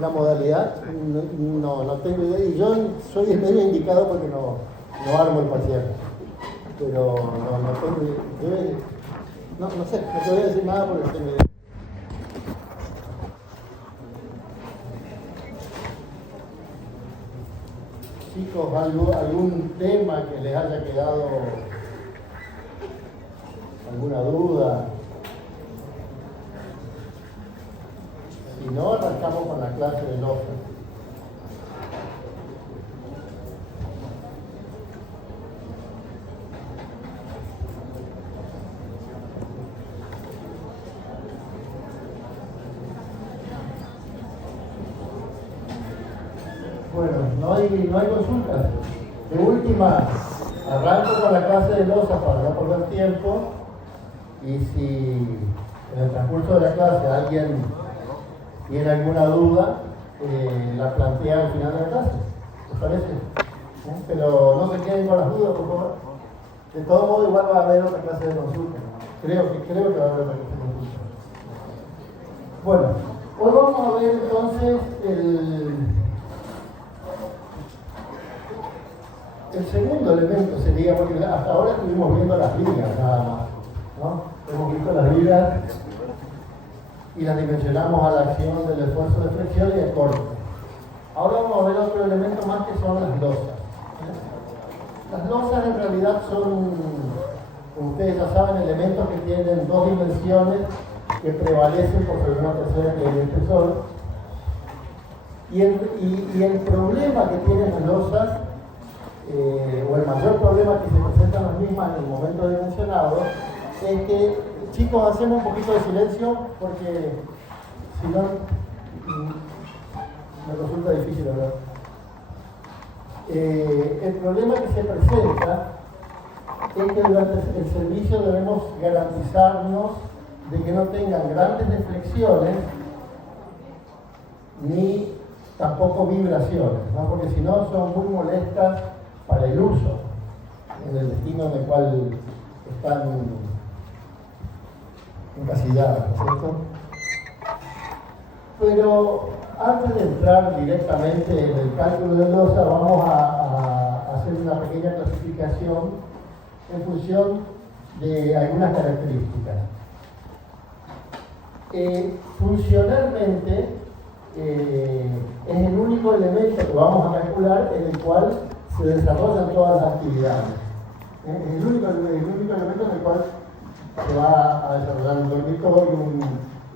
La modalidad, no tengo idea. Y yo soy el medio indicado porque no armo el parcial. Pero no tengo idea. No sé, no te voy a decir nada porque no tengo idea. Chicos, algún tema que les haya quedado alguna duda. Si no, arrancamos con la clase de losa. Bueno, no hay consultas. De última, arranco con la clase de losa para no perder tiempo. Y si en el transcurso de la clase alguien tiene alguna duda, la plantea al final de la clase. ¿Les parece? Pero no se queden con las dudas, por favor. De todo modo, igual va a haber otra clase de consulta. Creo que va a haber otra clase de consulta. Bueno, hoy vamos a ver entonces el segundo elemento sería, porque hasta ahora estuvimos viendo las ligas nada más, ¿no? Hemos visto las ligas y las dimensionamos a la acción del esfuerzo de flexión y de corte. Ahora vamos a ver otro elemento más que son las losas. Las losas en realidad son, como ustedes ya saben, elementos que tienen dos dimensiones que prevalecen por sobre una tercera que es el espesor. Y el problema que tienen las losas, o el mayor problema que se presenta en las mismas en el momento dimensionado, es que, chicos, hacemos un poquito de silencio porque si no me resulta difícil hablar. El problema que se presenta es que durante el servicio debemos garantizarnos de que no tengan grandes deflexiones ni tampoco vibraciones, ¿no? Porque si no son muy molestas para el uso en el destino en el cual están encasilladas, ¿no es cierto? Pero antes de entrar directamente en el cálculo de losa, vamos a hacer una pequeña clasificación en función de algunas características. Funcionalmente, es el único elemento que vamos a calcular en el cual se desarrollan todas las actividades. Es el único elemento en el cual se va a desarrollar un dormitorio,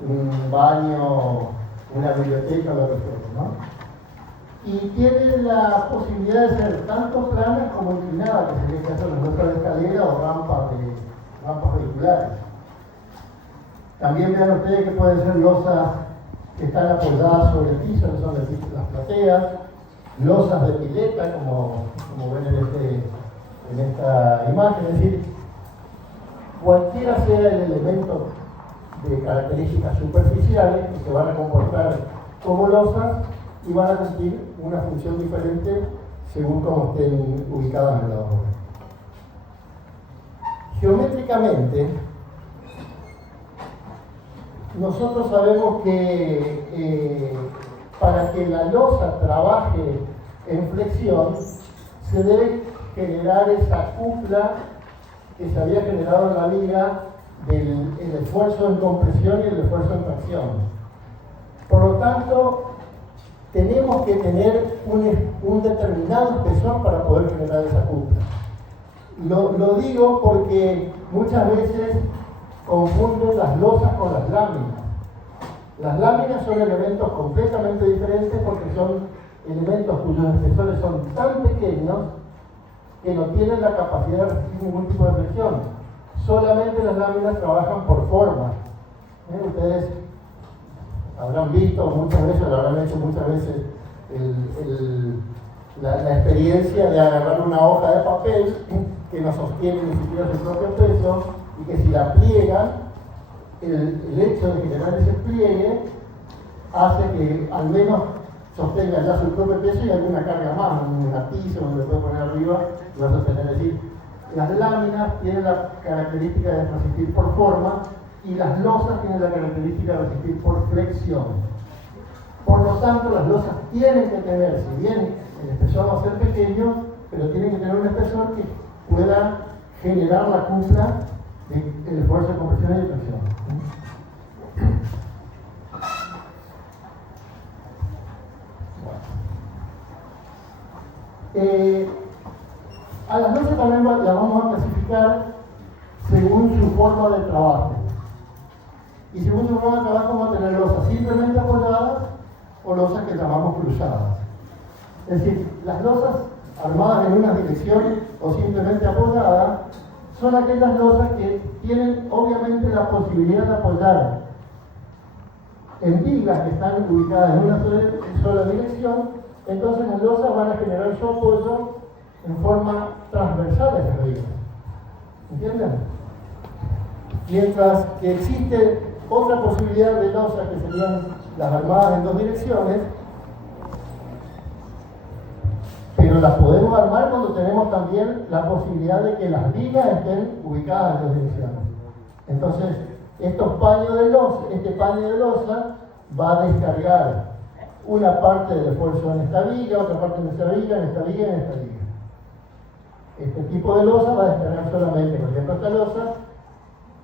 un baño, una biblioteca, lo que sea, ¿no? Y tiene la posibilidad de ser tanto planas como inclinadas, que sería el caso de nuestras escaleras o rampas vehiculares. También vean ustedes que pueden ser losas que están apoyadas sobre el piso, que son las plateas, losas de pileta, como ven en esta imagen, es decir, cualquiera sea el elemento de características superficiales que se van a comportar como losas y van a cumplir una función diferente según cómo estén ubicadas en la obra. Geométricamente, nosotros sabemos que para que la losa trabaje en flexión se debe generar esa cupla que se había generado en la viga del esfuerzo en compresión y el esfuerzo en tracción. Por lo tanto, tenemos que tener un determinado espesor para poder generar esa cupla. Lo digo porque muchas veces confunden las losas con las láminas. Las láminas son elementos completamente diferentes porque son elementos cuyos espesores son tan pequeños que no tienen la capacidad de resistir ningún tipo de presión. Solamente las láminas trabajan por forma. Ustedes habrán visto muchas veces, lo habrán hecho muchas veces, la experiencia de agarrar una hoja de papel que no sostiene ni siquiera su propio peso y que si la pliegan, el hecho de generar ese pliegue hace que al menos sostenga ya su propio peso y alguna carga más, una tiza donde puede poner arriba y va a sostener. Es decir, las láminas tienen la característica de resistir por forma y las losas tienen la característica de resistir por flexión. Por lo tanto, las losas tienen que tener, si bien el espesor va a ser pequeño, pero tienen que tener un espesor que pueda generar la cupla del esfuerzo de compresión y de tracción. A las losas también las vamos a clasificar según su forma de trabajo. Y según su forma de trabajo vamos a tener losas simplemente apoyadas o losas que llamamos cruzadas. Es decir, las losas armadas en una dirección o simplemente apoyadas son aquellas losas que tienen obviamente la posibilidad de apoyar en vigas que están ubicadas en una sola dirección. Entonces las losas van a generar su apoyo en forma transversal a esas vigas. ¿Entienden? Mientras que existe otra posibilidad de losas que serían las armadas en dos direcciones, pero las podemos armar cuando tenemos también la posibilidad de que las vigas estén ubicadas en dos direcciones. Entonces, este paño de losa va a descargar una parte del esfuerzo en esta viga, otra parte en esta viga, en esta viga y en esta viga. Este tipo de losa va a descargar solamente, por ejemplo, esta losa,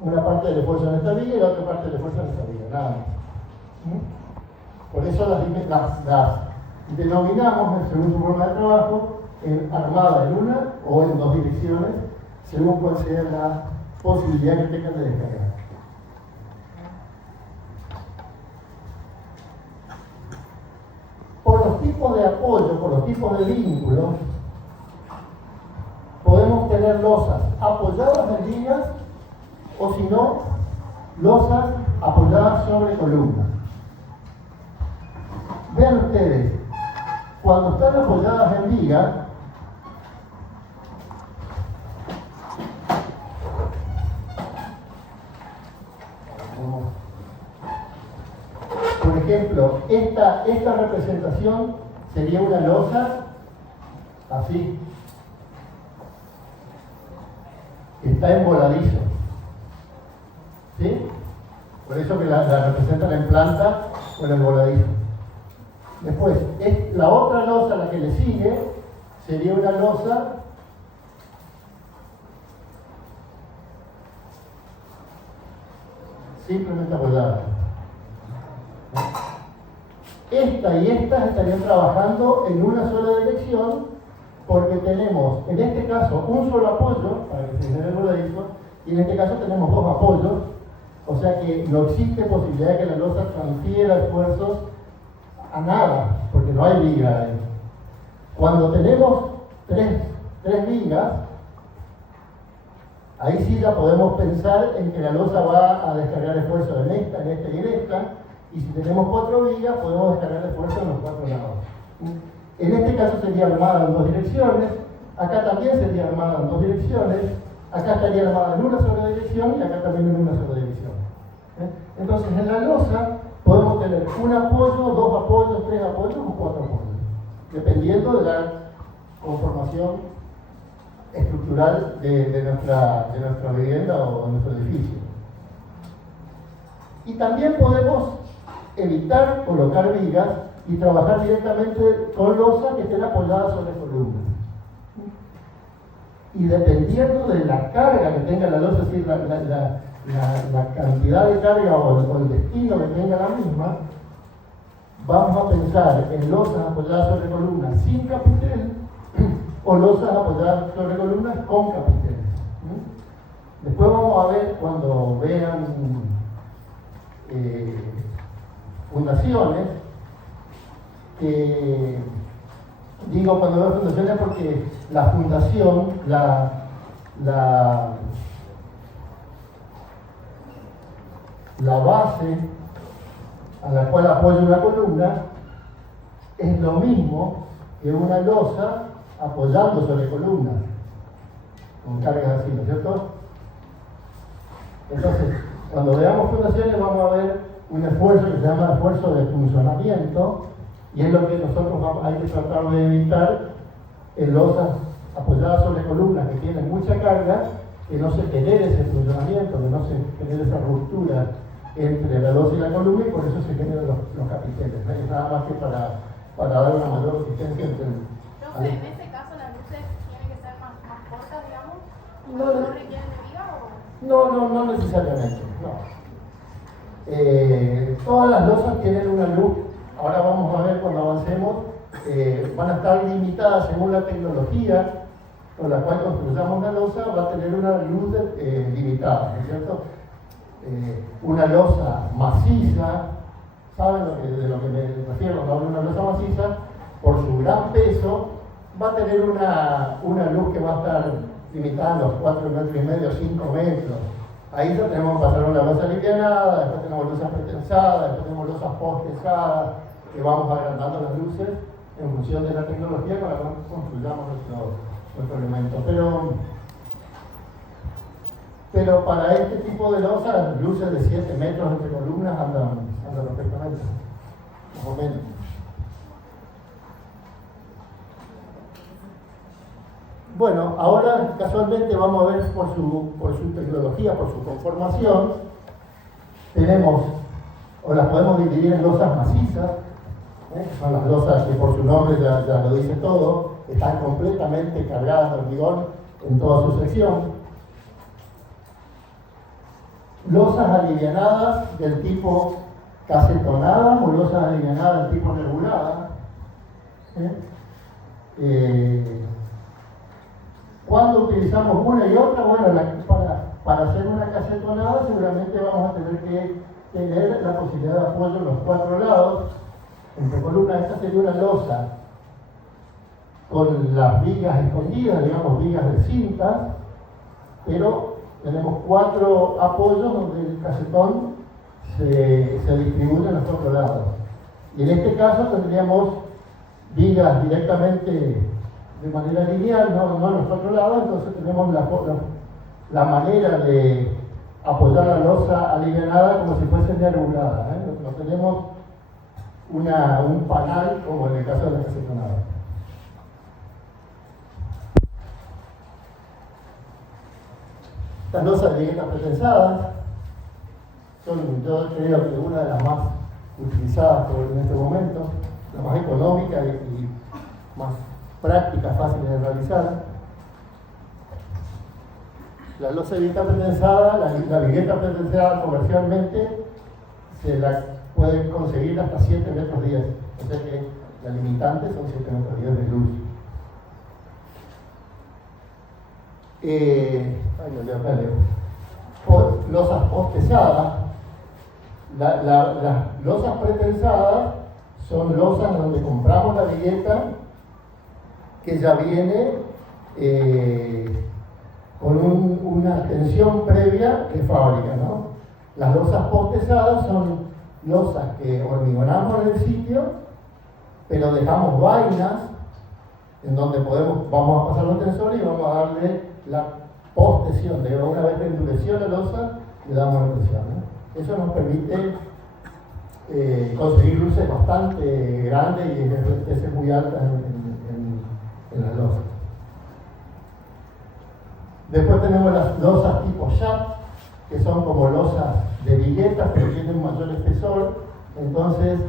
una parte del esfuerzo en esta viga y la otra parte del esfuerzo en esta viga, nada más. Por eso las denominamos, según su forma de trabajo, armada en una o en dos direcciones, según cuál sea la posibilidad que tengan de descargar. Por los tipos de apoyo, por los tipos de vínculos, podemos tener losas apoyadas en vigas o si no, losas apoyadas sobre columnas. Vean ustedes, cuando están apoyadas en vigas, por ejemplo, esta representación sería una losa así, que está en voladizo. ¿Sí? Por eso que la representan en planta o en voladizo. Después, la otra losa, la que le sigue, sería una losa simplemente apoyada. Esta y esta estarían trabajando en una sola dirección porque tenemos, en este caso, un solo apoyo para que se genere el voladizo y en este caso tenemos dos apoyos, o sea que no existe posibilidad de que la losa transfiera esfuerzos a nada, porque no hay viga ahí. Cuando tenemos tres vigas, ahí sí ya podemos pensar en que la losa va a descargar esfuerzo en esta y en esta, y si tenemos 4 vigas, podemos descargar esfuerzo en los 4 lados. En este caso sería armada en dos direcciones, acá también sería armada en dos direcciones, acá estaría armada en una sola dirección y acá también en una sola dirección. Entonces en la losa podemos tener un apoyo, 2 apoyos, 3 apoyos o 4 apoyos, dependiendo de la conformación estructural de nuestra vivienda o de nuestro edificio. Y también podemos evitar colocar vigas y trabajar directamente con losas que estén apoyadas sobre columnas. Y dependiendo de la carga que tenga la losa, es decir, la cantidad de carga o el destino que tenga la misma, vamos a pensar en losas apoyadas sobre columnas sin capitel o losas apoyadas sobre columnas con capitel. Después vamos a ver, cuando vean fundaciones, que digo cuando veo fundaciones porque la fundación, la base a la cual apoya una columna es lo mismo que una losa apoyando sobre columnas con cargas así, ¿no es cierto? Entonces, cuando veamos fundaciones vamos a ver un esfuerzo que se llama esfuerzo de funcionamiento y es lo que nosotros hay que tratar de evitar en losas apoyadas sobre columnas que tienen mucha carga, que no se genere ese funcionamiento, que no se genere esa ruptura entre la losa y la columna, y por eso se generan los capiteles, ¿no? Es nada más que para dar una mayor resistencia entre el... Entonces, en este caso, las luces tienen que ser más cortas, digamos, No, ¿no requieren de viga o...? no necesariamente, no. Todas las losas tienen una luz, ahora vamos a ver cuando avancemos, van a estar limitadas según la tecnología con la cual construyamos la losa, va a tener una luz limitada, ¿no es cierto? Una losa maciza, ¿saben de lo que me refiero cuando hablo de una losa maciza? Por su gran peso, va a tener una luz que va a estar limitada a los 4,5 metros, 5 metros. Ahí ya tenemos que pasar una losa alivianada, después tenemos losas pretensadas, después tenemos losas postesadas, que vamos agrandando las luces en función de la tecnología con la cual construyamos nuestro elemento. Pero para este tipo de losas, luces de 7 metros entre columnas andan perfectamente, más o menos. Bueno, ahora casualmente vamos a ver por su tecnología, por su conformación, tenemos, o las podemos dividir en losas macizas, son las losas que por su nombre ya lo dice todo, están completamente cargadas de hormigón en toda su sección. Losas alivianadas del tipo casetonada o losas alivianadas del tipo nebulada. Cuando utilizamos una y otra, bueno, para hacer una casetonada seguramente vamos a tener que tener la posibilidad de apoyo en los 4 lados. Entre columnas, esta sería una losa con las vigas escondidas, digamos vigas de cintas, pero tenemos 4 apoyos donde el casetón se distribuye en los 4 lados. Y en este caso tendríamos vigas directamente de manera lineal, no en los 4 lados, entonces tenemos la manera de apoyar la losa alivianada como si fuese nervulada, ¿eh? No tenemos un panal como en el caso de la casetonada. Estas losas de viguetas pretensadas son, yo creo que una de las más utilizadas en este momento, la más económica y más práctica, fácil de realizar. La losa de vigueta pretensada, la vigueta pretensada comercialmente se la pueden conseguir hasta 7 metros 10, o sea que la limitante son 7 metros 10 de luz. Losas postesadas. Las losas pretensadas son losas donde compramos la vigueta que ya viene con una tensión previa de fábrica, ¿no? Las losas postesadas son losas que hormigonamos en el sitio, pero dejamos vainas en donde vamos a pasar los tensores y vamos a darle la postesión. Una vez que endureció la losa, le damos la tensión, ¿no? Eso nos permite conseguir luces bastante grandes y RTC muy altas en las losas. Después tenemos las losas tipo SHAP, que son como losas de viguetas, pero tienen mayor espesor, entonces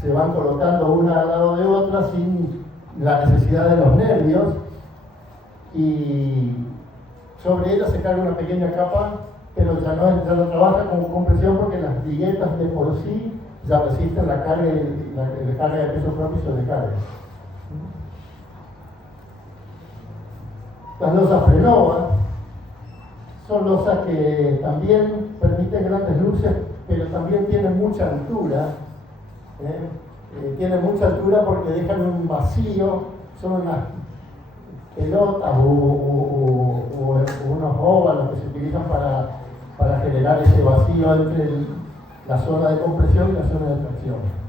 se van colocando una al lado de otra sin la necesidad de los nervios, y sobre ella se carga una pequeña capa, pero ya no trabaja como compresión porque las viguetas de por sí ya resisten la carga de peso propio y sobrecarga. Las losas Frenova son losas que también permiten grandes luces, pero también tienen mucha altura. Tienen mucha altura porque dejan un vacío, son unas pelotas o unos óvalos que se utilizan para generar ese vacío entre la zona de compresión y la zona de tracción.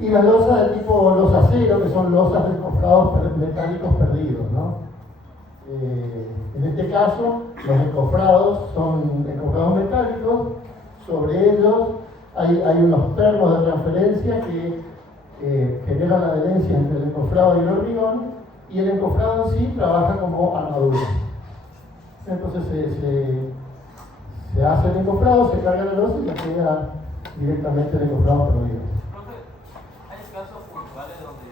Y las losas de tipo losa cero, que son losas de encofrados metálicos perdidos, ¿no? En este caso, los encofrados son encofrados metálicos, sobre ellos hay unos pernos de transferencia que generan la adherencia entre el encofrado y el hormigón, y el encofrado en sí trabaja como armadura. Entonces Se hace el encofrado, se carga la losa y ya queda directamente el encofrado perdido. Profe, ¿hay casos puntuales donde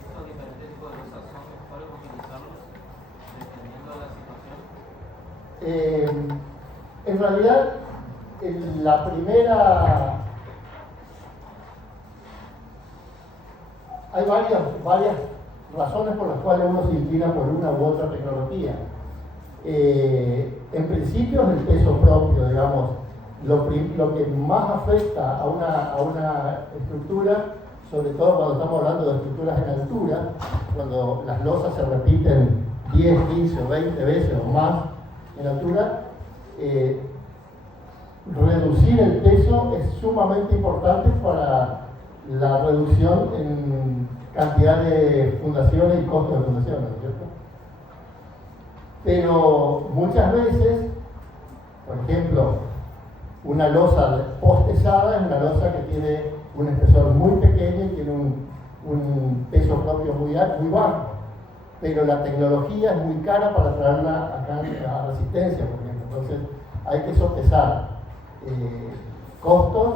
estos diferentes tipos de losas son mejores utilizarlos dependiendo de la situación? En realidad, la primera... Hay varias razones por las cuales uno se inclina por una u otra tecnología. En principio es el peso propio, digamos, lo que más afecta a una estructura, sobre todo cuando estamos hablando de estructuras en altura, cuando las losas se repiten 10, 15 o 20 veces o más en altura, reducir el peso es sumamente importante para la reducción en cantidad de fundaciones y costos de fundaciones, ¿no es cierto? Pero muchas veces, por ejemplo, una losa postesada es una losa que tiene un espesor muy pequeño y tiene un peso propio muy bajo, pero la tecnología es muy cara para traerla acá a resistencia, por ejemplo. Entonces hay que sopesar costos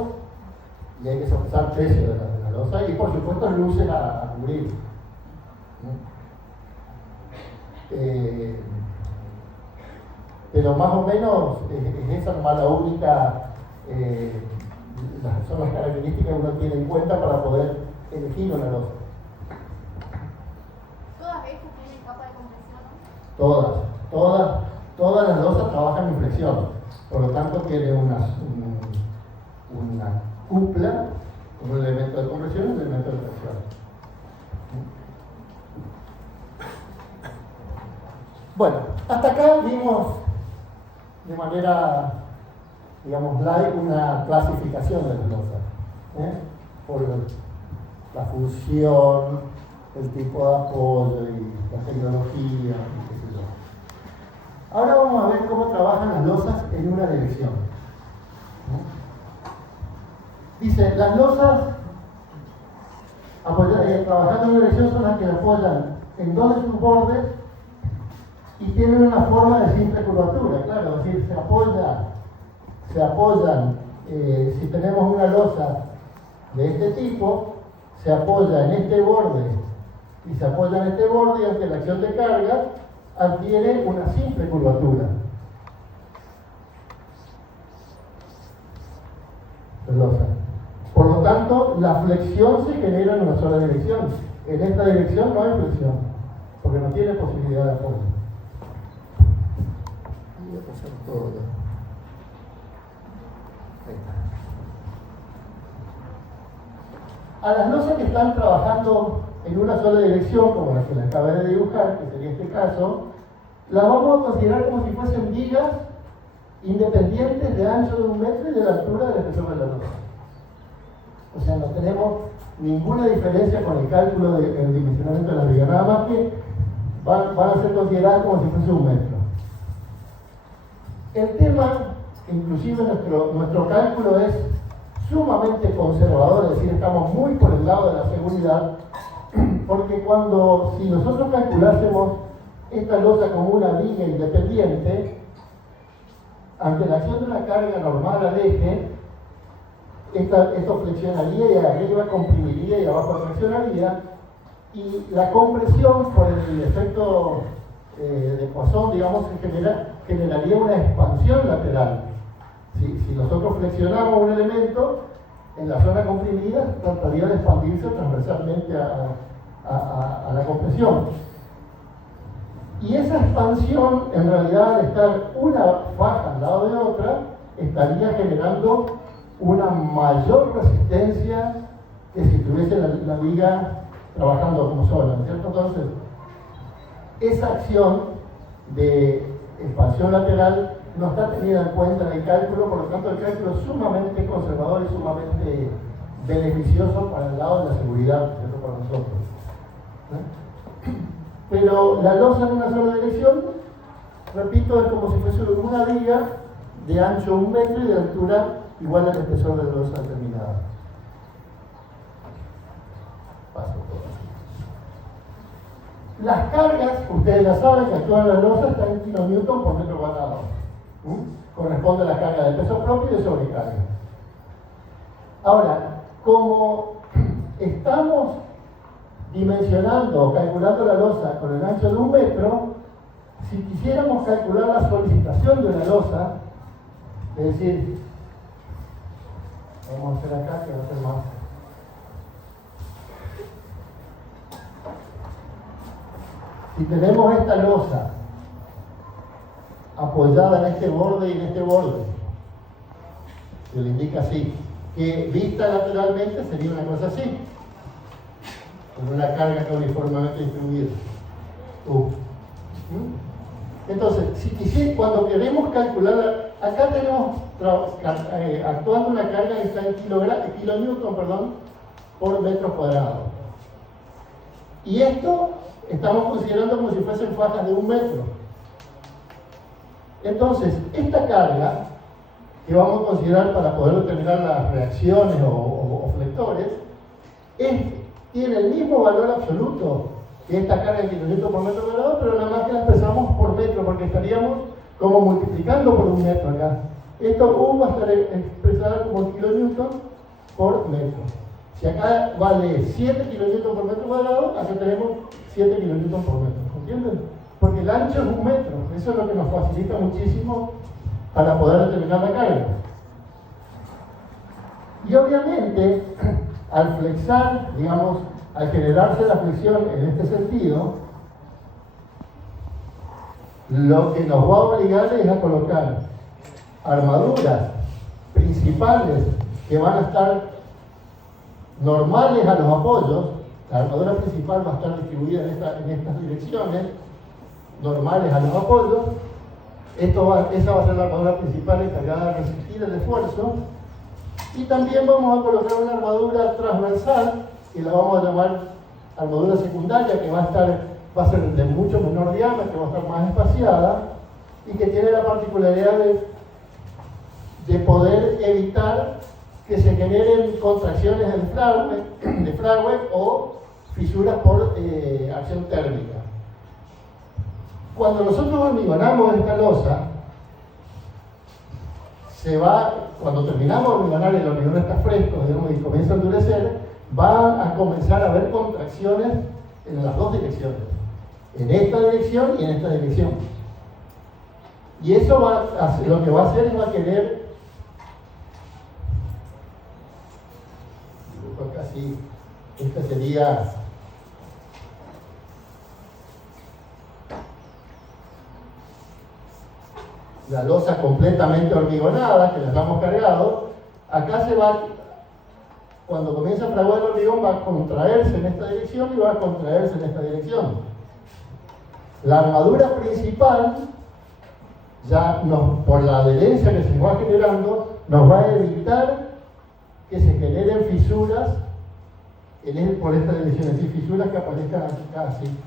y hay que sopesar precio de la losa y por supuesto luces a cubrir. Pero más o menos es esa nomás la única, son las características que uno tiene en cuenta para poder elegir una losa. ¿Todas estas tienen capa de compresión? Todas las losas trabajan en flexión, por lo tanto tiene una cupla como un elemento de compresión y un elemento de flexión. Bueno, hasta acá vimos de manera, digamos, light una clasificación de las losas, por la función, el tipo de apoyo y la tecnología, y qué sé yo. Ahora vamos a ver cómo trabajan las losas en una dirección. Dice, las losas trabajando en una dirección son las que apoyan en dos de sus bordes y tienen una forma de simple curvatura, claro, es decir, se apoyan, si tenemos una losa de este tipo, se apoya en este borde y se apoya en este borde y ante la acción de carga adquiere una simple curvatura. Losa. Por lo tanto, la flexión se genera en una sola dirección. En esta dirección no hay flexión, porque no tiene posibilidad de apoyo. Voy a pasar todo ya. Ahí está. A las losas que están trabajando en una sola dirección, como la que les acabé de dibujar, que sería este caso, las vamos a considerar como si fuesen vigas independientes de ancho de 1 metro y de la altura del espesor de la losa. O sea, no tenemos ninguna diferencia con el cálculo del dimensionamiento de las vigas, nada más que van a ser consideradas como si fuese 1 metro. El tema, inclusive nuestro cálculo es sumamente conservador, es decir, estamos muy por el lado de la seguridad, porque si nosotros calculásemos esta losa como una viga independiente, ante la acción de una carga normal al eje, esto flexionaría y arriba comprimiría y abajo traccionaría, y la compresión por el efecto de Poisson, digamos, generaría una expansión lateral. Si nosotros flexionamos un elemento, en la zona comprimida trataría de expandirse transversalmente a la compresión. Y esa expansión, en realidad, al estar una faja al lado de otra, estaría generando una mayor resistencia que si tuviese la viga trabajando como sola, ¿no es cierto? Entonces, esa acción de expansión lateral no está tenida en cuenta en el cálculo, por lo tanto el cálculo es sumamente conservador y sumamente beneficioso para el lado de la seguridad, ¿cierto? Para nosotros. Pero la losa en una sola dirección, repito, es como si fuese una viga de ancho 1 metro y de altura igual al espesor de la losa determinada. Paso por aquí. Las cargas, ustedes ya saben que actúan en la losa, están en kilonewton por metro cuadrado. corresponde a la carga de peso propio y de sobrecarga. Ahora, como estamos dimensionando o calculando la losa con el ancho de 1 metro, si quisiéramos calcular la solicitación de una losa, es decir, vamos a hacer acá que va a ser más. Si tenemos esta losa apoyada en este borde y en este borde, se le indica así, que vista lateralmente sería una cosa así, con una carga que uniformemente distribuida. Entonces, cuando queremos calcular, acá tenemos actuando una carga que está en kilonewton, por metro cuadrado. Y esto estamos considerando como si fuesen fajas de 1 metro. Entonces, esta carga que vamos a considerar para poder determinar las reacciones o flectores, tiene el mismo valor absoluto que esta carga en kilonewton por metro cuadrado, pero nada más que la expresamos por metro, porque estaríamos como multiplicando por 1 metro acá. Esto U va a estar expresada como kilonewton por metro. Si acá vale 7 kilonewton por metro cuadrado, acá tenemos 7 kilonewton por metro. ¿Entienden? Porque el ancho es 1 metro. Eso es lo que nos facilita muchísimo para poder determinar la carga. Y obviamente, al flexar, digamos, al generarse la flexión en este sentido, lo que nos va a obligar es a colocar armaduras principales que van a estar normales a los apoyos. La armadura principal va a estar distribuida en estas direcciones, normales a los apoyos. Esa va a ser la armadura principal encargada de resistir el esfuerzo. Y también vamos a colocar una armadura transversal, que la vamos a llamar armadura secundaria, que va a ser de mucho menor diámetro, va a estar más espaciada, y que tiene la particularidad de poder evitar que se generen contracciones de fragüe o fisuras por acción térmica. Cuando nosotros hormigonamos esta losa, cuando terminamos de hormigonar y el hormigón está fresco, digamos, y comienza a endurecer, van a comenzar a haber contracciones en las dos direcciones, en esta dirección y en esta dirección. Y eso lo que va a hacer es va a querer, casi, esta sería la losa completamente hormigonada, que la hemos cargado. Acá cuando comienza a fraguar el hormigón, va a contraerse en esta dirección y va a contraerse en esta dirección. La armadura principal, por la adherencia que se va generando, nos va a evitar que se generen fisuras por esta dirección, es decir, fisuras que aparezcan acá así.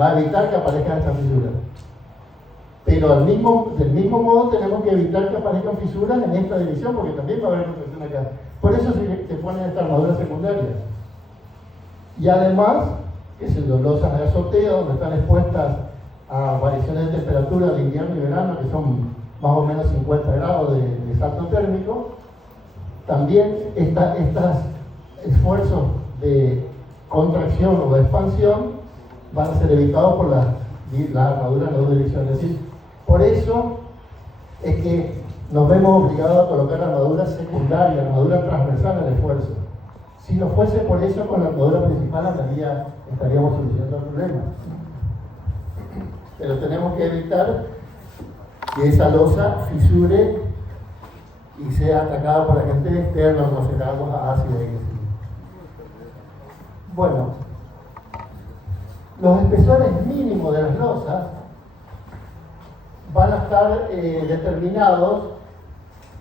Va a evitar que aparezcan estas fisuras. Pero del mismo modo tenemos que evitar que aparezcan fisuras en esta dirección, porque también va a haber contracción acá. Por eso se ponen estas armaduras secundarias. Y además, que son losas de azoteo, donde están expuestas a variaciones de temperatura de invierno y verano, que son más o menos 50 grados de salto térmico. También estos esfuerzos de contracción o de expansión van a ser evitados por la armadura en las dos direcciones. Es decir, por eso es que nos vemos obligados a colocar armadura secundaria, armadura transversal al esfuerzo. Si no fuese por eso, con la armadura principal estaríamos solucionando el problema. Pero tenemos que evitar que esa losa fisure y sea atacada por agentes externos, como será agua ácida y así. Bueno, los espesores mínimos de las losas van a estar determinados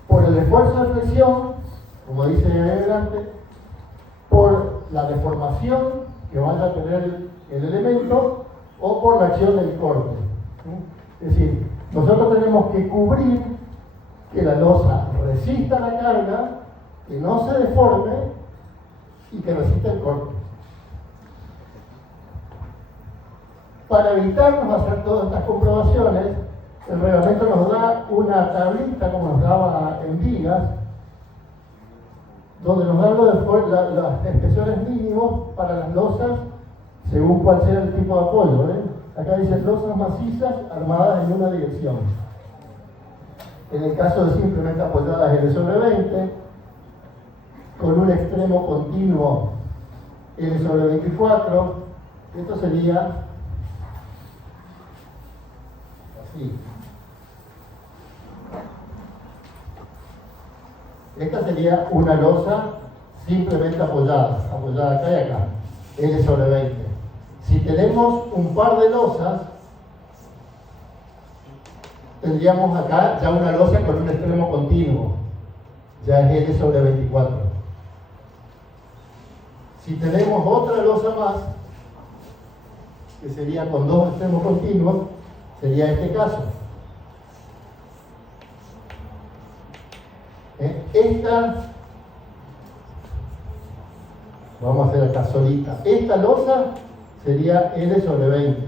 por el esfuerzo de flexión, como dice adelante, por la deformación que vaya a tener el elemento o por la acción del corte. Es decir, nosotros tenemos que cubrir que la losa resista la carga, que no se deforme y que resista el corte. Para evitarnos hacer todas estas comprobaciones, El reglamento nos da una tablita, como nos daba en vigas, donde nos dan los espesores mínimos para las losas según cuál sea el tipo de apoyo. Acá dice losas macizas armadas en una dirección. En el caso de simplemente apoyadas L sobre 20, con un extremo continuo L sobre 24, esto sería así. Esta sería una losa simplemente apoyada acá y acá, L sobre 20. Si tenemos un par de losas, tendríamos acá ya una losa con un extremo continuo, ya es L sobre 24. Si tenemos otra losa más, que sería con dos extremos continuos, sería este caso. Esta, vamos a hacer acá solita, esta losa sería L sobre 20.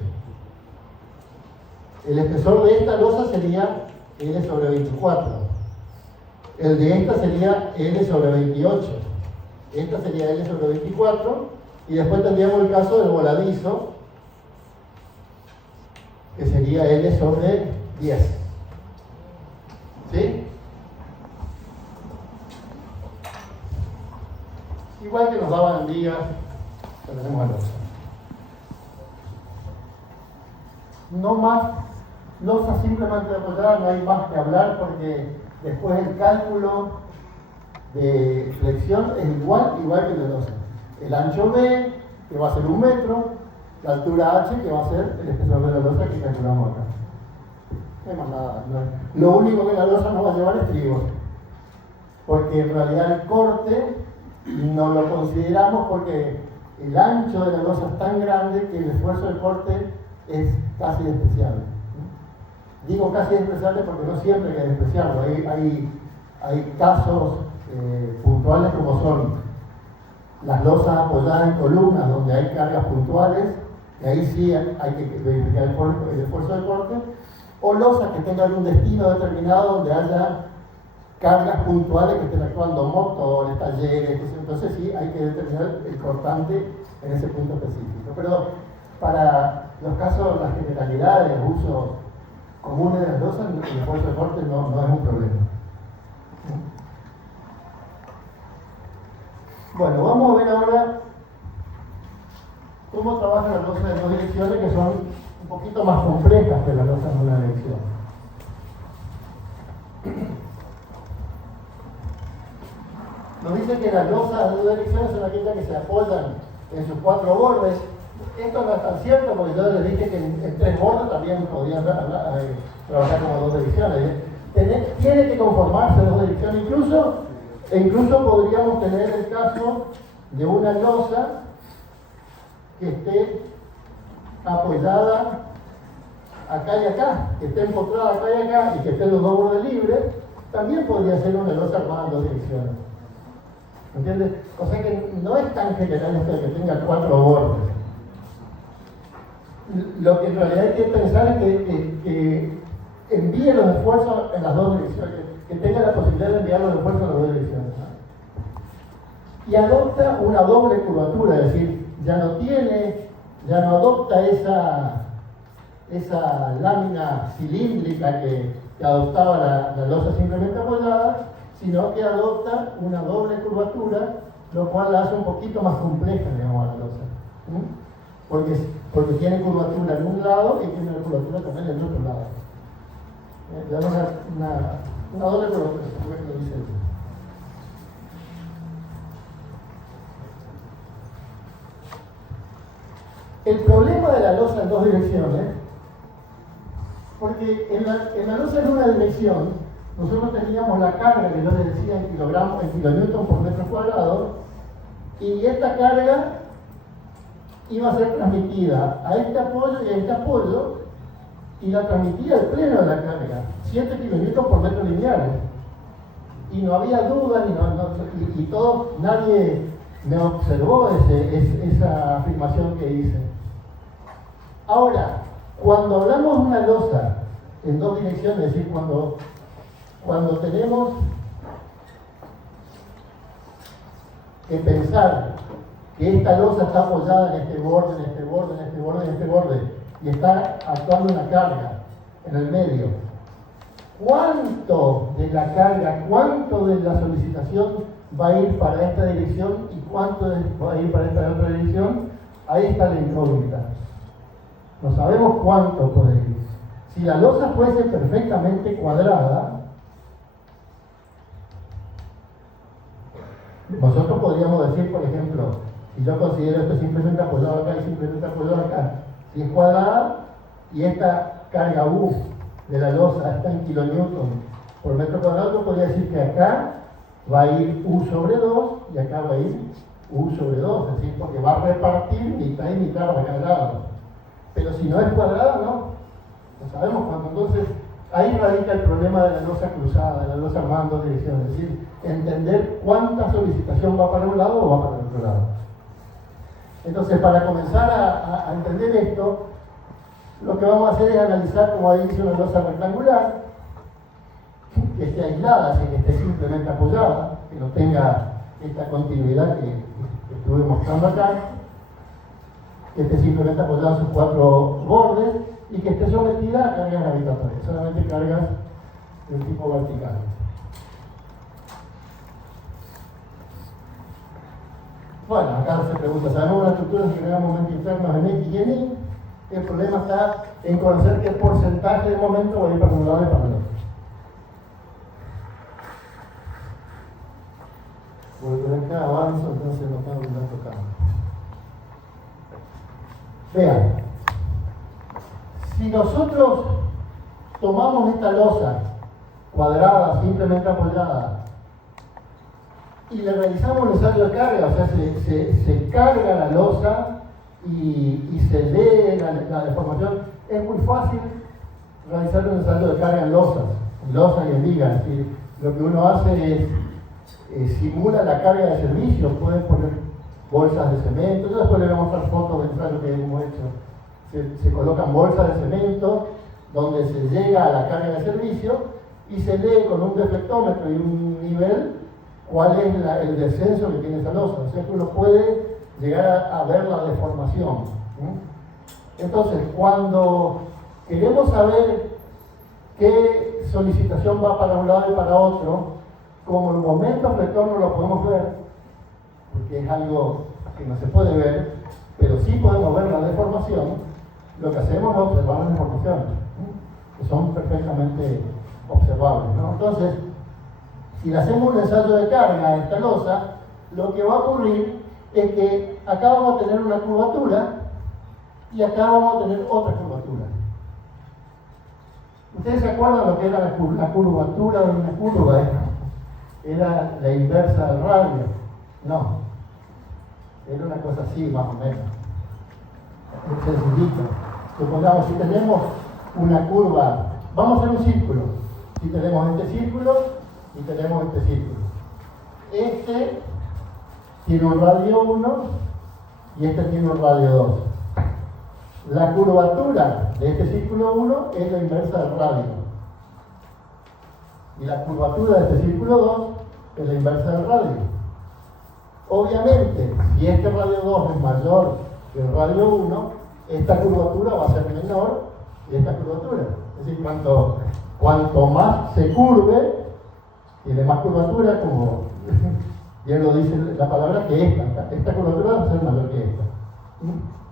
El espesor de esta losa sería L sobre 24. El de esta sería L sobre 28. Esta sería L sobre 24. Y después tendríamos el caso del voladizo, que sería L sobre 10. ¿Sí? Igual que nos daban en vigas, tenemos a losa. No más losa simplemente apoyada, no hay más que hablar porque después el cálculo de flexión es igual que el de losa. El ancho B, que va a ser 1 metro, la altura H, que va a ser el espesor de la losa que calculamos acá. No hay más nada. Lo único que la losa nos va a llevar es estribos, porque en realidad el corte no lo consideramos porque el ancho de la losa es tan grande que el esfuerzo del corte es casi despreciable. Digo casi despreciable porque no siempre hay que despreciarlo. Hay casos puntuales como son las losas apoyadas en columnas donde hay cargas puntuales, y ahí sí hay que verificar el esfuerzo de corte, o losas que tengan un destino determinado donde haya cargas puntuales que estén actuando motores, talleres, entonces sí hay que determinar el cortante en ese punto específico. Pero para los casos, las generalidades, los usos comunes de las losas, el esfuerzo de corte no es un problema. Bueno, vamos a ver ahora cómo trabajan las losas en 2 direcciones, que son un poquito más complejas que las losas en una dirección. Nos dice que las losas de 2 direcciones son aquellas que se apoyan en sus 4 bordes. Esto no es tan cierto porque yo les dije que en 3 bordes también podían trabajar como 2 direcciones. Tiene que conformarse 2 direcciones. Incluso podríamos tener el caso de una losa que esté apoyada acá y acá, que esté empotrada acá y acá y que estén los 2 bordes libres. También podría ser una losa armada en 2 direcciones. ¿Entiendes? O sea que no es tan general esto de que tenga 4 bordes. Lo que en realidad hay que pensar es que envíe los esfuerzos en las 2 direcciones, que tenga la posibilidad de enviar los esfuerzos en las 2 direcciones. Y adopta una doble curvatura, es decir, ya no adopta esa lámina cilíndrica que adoptaba la losa simplemente apoyada, sino que adopta una doble curvatura, lo cual la hace un poquito más compleja, digamos, a la losa. Porque tiene curvatura en un lado y tiene curvatura también en el otro lado. Le damos una doble curvatura, como lo dice él. El problema de la losa en 2 direcciones, porque en la losa en una dirección, nosotros teníamos la carga que yo les decía en kilonewton por metro cuadrado, y esta carga iba a ser transmitida a este apoyo y a este apoyo, y la transmitía el pleno de la carga, 7 kilonewton por metro lineal. Y no había duda, nadie me observó esa afirmación que hice. Ahora, cuando hablamos de una losa en dos direcciones, es decir, cuando tenemos que pensar que esta losa está apoyada en este borde, en este borde, en este borde, en este borde, y está actuando una carga en el medio, ¿cuánto de la carga, cuánto de la solicitación va a ir para esta dirección y cuánto va a ir para esta otra dirección? Ahí está la incógnita. No sabemos cuánto puede ir. Si la losa fuese perfectamente cuadrada, nosotros podríamos decir, por ejemplo, si yo considero esto simplemente apoyado acá y simplemente apoyado acá, si es cuadrada y esta carga U de la losa está en kilonewton por metro cuadrado, podría decir que acá va a ir U sobre 2 y acá va a ir U sobre 2, es decir, porque va a repartir mitad y mitad para cada lado. Pero si no es cuadrada, no sabemos cuánto. Entonces, ahí radica el problema de la losa cruzada, de la losa armada en dos direcciones, es decir, entender cuánta solicitación va para un lado o va para el otro lado. Entonces, para comenzar a entender esto, lo que vamos a hacer es analizar, como ahí dice, una losa rectangular, que esté aislada, así que esté simplemente apoyada, que no tenga esta continuidad que estuve mostrando acá, que esté simplemente apoyada en sus cuatro bordes y que esté sometida a cargas gravitatorias, solamente cargas de tipo vertical. Bueno, acá se pregunta, ¿sabemos las estructuras que generan momentos internos en X y en Y? El problema está en conocer qué porcentaje de momento va a ir para un lado y para el otro. Porque acá avanzo, entonces no tengo que estar tocando. Vean, si nosotros tomamos esta losa cuadrada, simplemente apoyada, y le realizamos un ensayo de carga, o sea, se carga la losa y se lee la deformación, es muy fácil realizar un ensayo de carga en losas y en vigas. Es decir, lo que uno hace es simula la carga de servicio, pueden poner bolsas de cemento. Yo después les voy a mostrar fotos del ensayo que hemos hecho. Se colocan bolsas de cemento donde se llega a la carga de servicio y se lee con un deflectómetro y un nivel cuál es el descenso que tiene esa losa. O sea que uno puede llegar a ver la deformación. Entonces, cuando queremos saber qué solicitación va para un lado y para otro, como el momento flector no lo podemos ver, porque es algo que no se puede ver, pero sí podemos ver la deformación, lo que hacemos es observar las deformaciones, que son perfectamente observables, ¿no? Entonces, si le hacemos un ensayo de carga a esta losa, lo que va a ocurrir es que acá vamos a tener una curvatura y acá vamos a tener otra curvatura. ¿Ustedes se acuerdan lo que era la curvatura de una curva? Era la inversa del radio. No, era una cosa así más o menos. Es sencillito. Supongamos, si tenemos una curva, vamos a hacer un círculo. Si tenemos este círculo y tenemos este círculo. Este tiene un radio 1 y este tiene un radio 2. La curvatura de este círculo 1 es la inversa del radio. Y la curvatura de este círculo 2 es la inversa del radio. Obviamente, si este radio 2 es mayor que el radio 1, esta curvatura va a ser menor que esta curvatura. Es decir, cuanto más se curve, tiene más curvatura, como bien lo dice la palabra, que esta curvatura va a ser mayor que esta.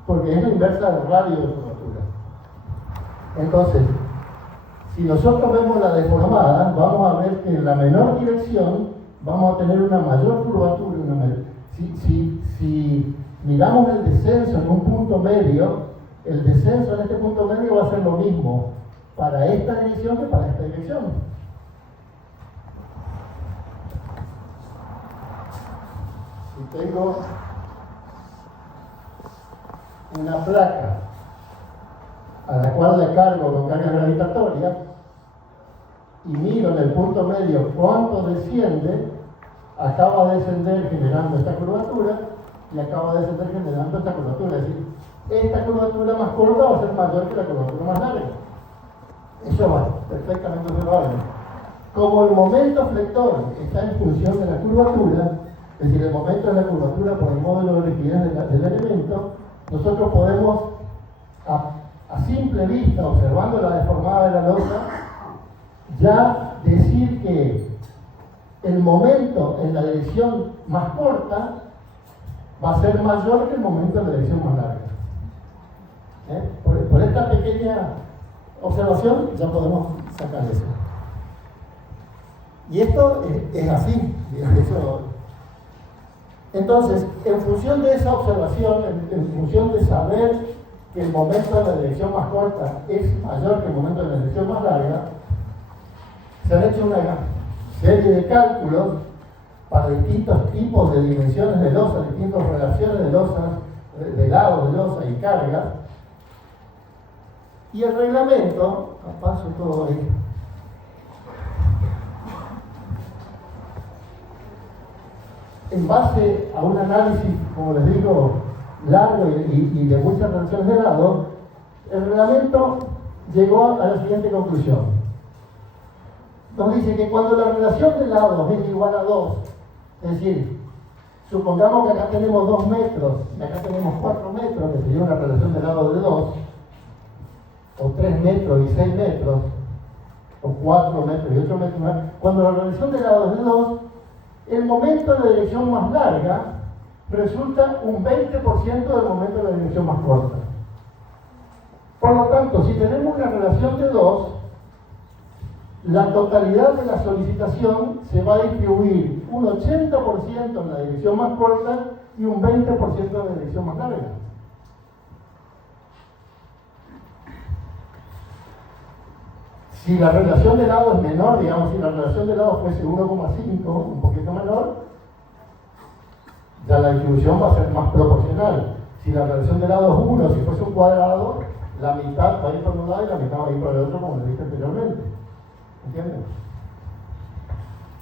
Porque es la inversa del radio de curvatura. Entonces, si nosotros vemos la deformada, vamos a ver que en la menor dirección vamos a tener una mayor curvatura. Si miramos el descenso en un punto medio, el descenso en este punto medio va a ser lo mismo para esta dirección que para esta dirección. Si tengo una placa a la cual le cargo con carga gravitatoria y miro en el punto medio cuánto desciende, acaba de descender generando esta curvatura y acaba de descender generando esta curvatura. Es decir, esta curvatura más corta va a ser mayor que la curvatura más larga. Eso va perfectamente observable. Como el momento flector está en función de la curvatura, es decir, el momento de la curvatura por el módulo de rigidez del elemento, nosotros podemos, a simple vista, observando la deformada de la losa, ya decir que el momento en la dirección más corta va a ser mayor que el momento en la dirección más larga. Por esta pequeña observación ya podemos sacar eso. Y esto es así. Entonces, en función de esa observación, en función de saber que el momento de la dirección más corta es mayor que el momento de la dirección más larga, se han hecho una serie de cálculos para distintos tipos de dimensiones de losa, distintas relaciones de losas, de lados de losa y cargas. Y el reglamento, paso todo ahí. En base a un análisis, como les digo, largo y de muchas relaciones de lados, el reglamento llegó a la siguiente conclusión. Nos dice que cuando la relación de lados es igual a 2, es decir, supongamos que acá tenemos 2 metros y acá tenemos 4 metros, que sería una relación de lados de 2, o 3 metros y 6 metros, o 4 metros y 8 metros, cuando la relación de lados es de 2, el momento de la dirección más larga resulta un 20% del momento de la dirección más corta. Por lo tanto, si tenemos una relación de 2, la totalidad de la solicitación se va a distribuir un 80% en la dirección más corta y un 20% en la dirección más larga. Si la relación de lado es menor, digamos, si la relación de lado fuese 1,5, un poquito menor, ya la distribución va a ser más proporcional. Si la relación de lado es 1, si fuese un cuadrado, la mitad va a ir por un lado y la mitad va a ir por el otro, como les dije anteriormente. ¿Entienden?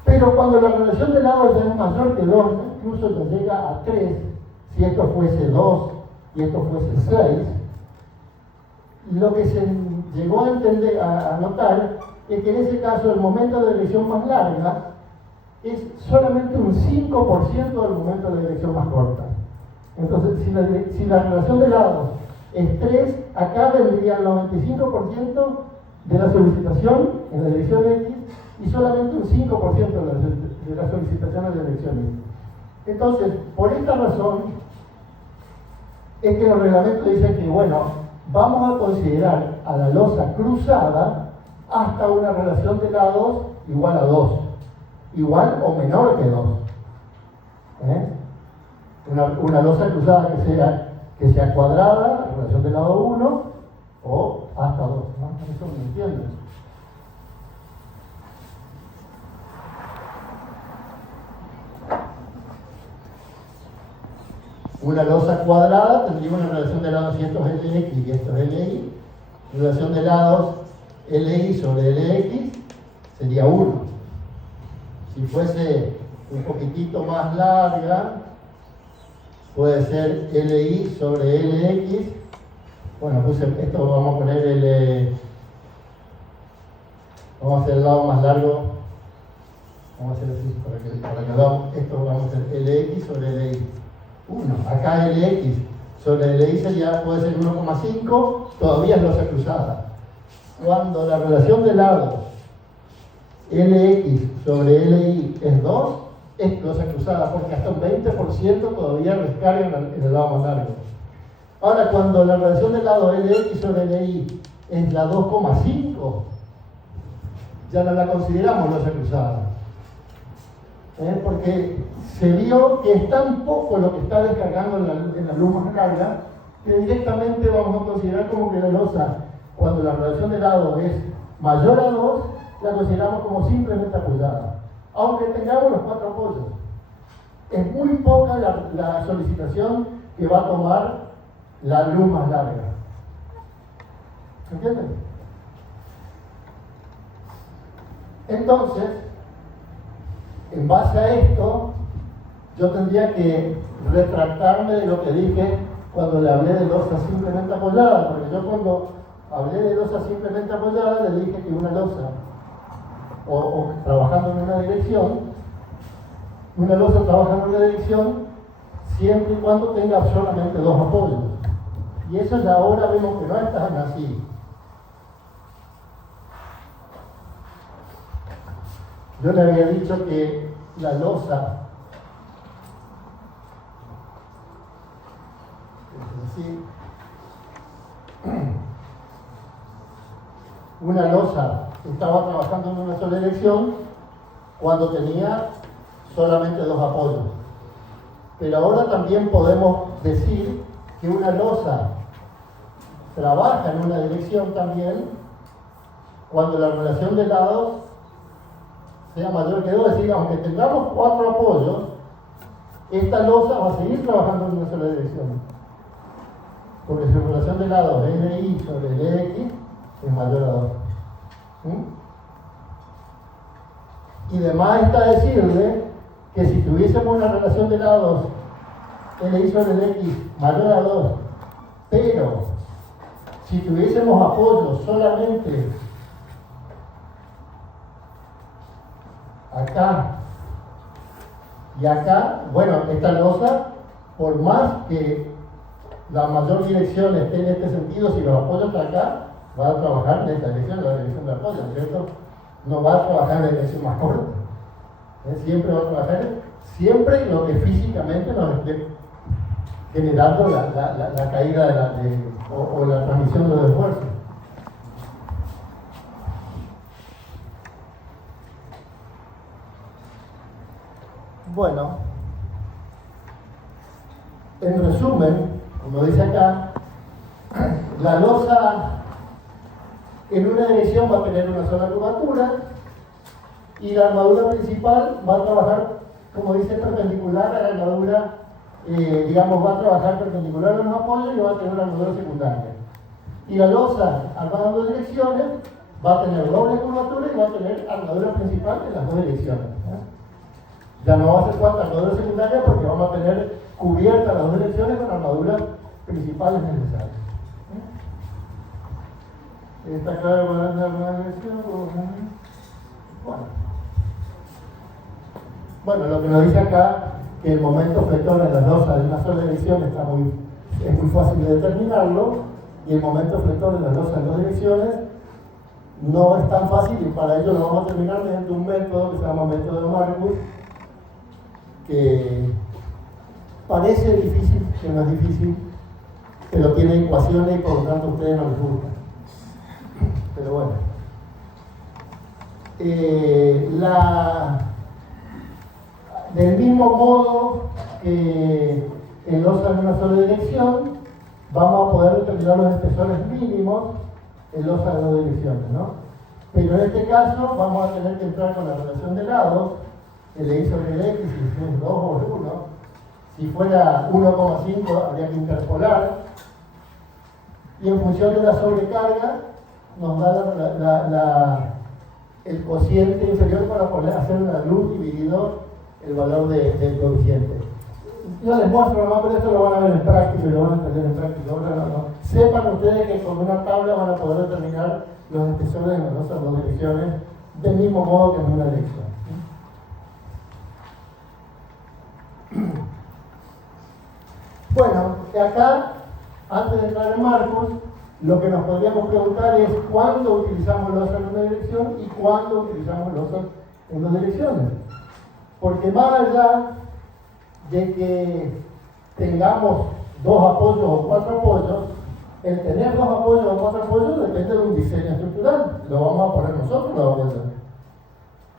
Pero cuando la relación de lado ya es mayor que 2, incluso ya llega a 3, si esto fuese 2 y esto fuese 6, lo que se llegó a entender, a notar, es que en ese caso el momento de dirección más larga es solamente un 5% del momento de dirección más corta. Entonces, si la relación de lados es 3, acá vendría el 95% de la solicitación en la dirección X y solamente un 5% de la solicitación en la dirección Y. Entonces, por esta razón, es que los reglamentos dicen que, bueno, vamos a considerar a la losa cruzada hasta una relación de lados igual a 2, igual o menor que 2. Una losa cruzada que sea cuadrada, relación de lado 1, o hasta 2. ¿No? Eso me entienden. Una losa cuadrada tendría una relación de lados, si esto es LX y esto es LY. Relación de lados LY sobre LX sería 1. Si fuese un poquitito más larga, puede ser LY sobre LX. Bueno, esto vamos a poner vamos a hacer el lado más largo. Vamos a hacer así para que veamos. Esto vamos a hacer LX sobre LY. 1. Acá LX sobre LY puede ser 1,5, todavía es losa cruzada. Cuando la relación de lados LX sobre LY es 2, es losa cruzada, porque hasta un 20% todavía recarga en el lado más largo. Ahora, cuando la relación de lado LX sobre LY es la 2,5, ya no la consideramos losa cruzada. Porque se vio que es tan poco lo que está descargando en la luz más larga que directamente vamos a considerar como que la losa, cuando la relación de lado es mayor a 2, la consideramos como simplemente apoyada, aunque tengamos los 4 apoyos. Es muy poca la solicitación que va a tomar la luz más larga. ¿Entienden? Entonces, en base a esto, yo tendría que retractarme de lo que dije cuando le hablé de losa simplemente apoyada, porque yo cuando hablé de losa simplemente apoyada, le dije que una losa, o trabajando en una dirección, una losa trabaja en una dirección siempre y cuando tenga solamente dos apoyos. Y eso ya ahora vemos que no es tan así. Yo le había dicho que la losa, es decir, una losa estaba trabajando en una sola dirección cuando tenía solamente dos apoyos. Pero ahora también podemos decir que una losa trabaja en una dirección también cuando la relación de lados sea mayor que 2, es decir, aunque tengamos 4 apoyos, esta losa va a seguir trabajando en una sola dirección. Porque su relación de lados LI sobre LX es mayor a 2. Y demás está decirle que si tuviésemos una relación de lados LI sobre LX mayor a 2, pero si tuviésemos apoyos solamente acá y acá, bueno, esta losa, por más que la mayor dirección esté en este sentido, si los apoyos están acá, va a trabajar en esta dirección, la dirección de apoyo, ¿cierto? No va a trabajar en la dirección más corta. Siempre va a trabajar, siempre lo que físicamente nos esté generando la caída o la transmisión de los esfuerzos. Bueno, en resumen, como dice acá, la losa en una dirección va a tener una sola curvatura y la armadura principal va a trabajar, como dice, perpendicular a la armadura, digamos, va a trabajar perpendicular a los apoyos y va a tener una armadura secundaria. Y la losa, armada en dos direcciones, va a tener doble curvatura y va a tener armadura principal en las dos direcciones. Ya no va a hacer falta armadura secundaria porque vamos a tener cubiertas las dos direcciones con armaduras principales necesarias. ¿Está claro para la dirección? Bueno, lo que nos dice acá, que el momento fletor en las losas de una sola dirección es muy fácil de determinarlo, y el momento fletor en las losas en dos direcciones no es tan fácil, y para ello lo vamos a terminar mediante un método que se llama método de Marcus, que parece difícil, que no es difícil, pero tiene ecuaciones y por lo tanto a ustedes no les gusta. Pero bueno. Del mismo modo que en losa en una sola dirección, vamos a poder determinar los espesores mínimos en losa de dos direcciones, ¿no? Pero en este caso vamos a tener que entrar con la relación de lados, LI sobre LX, si es 2 sobre 1. Si fuera 1,5 habría que interpolar. Y en función de la sobrecarga, nos da el cociente inferior para poder hacer una luz dividido el valor del coeficiente. Yo les muestro nomás, pero esto lo van a ver en práctica y lo van a entender en práctica. No. Sepan ustedes que con una tabla van a poder determinar los espesores en las dos direcciones del mismo modo que en una dirección. Bueno, acá, antes de entrar en Marcus, lo que nos podríamos preguntar es cuándo utilizamos losa en una dirección y cuándo utilizamos losa en dos direcciones. Porque más allá de que tengamos dos apoyos o cuatro apoyos, el tener dos apoyos o cuatro apoyos depende de un diseño estructural. Lo vamos a poner nosotros, lo vamos a hacer.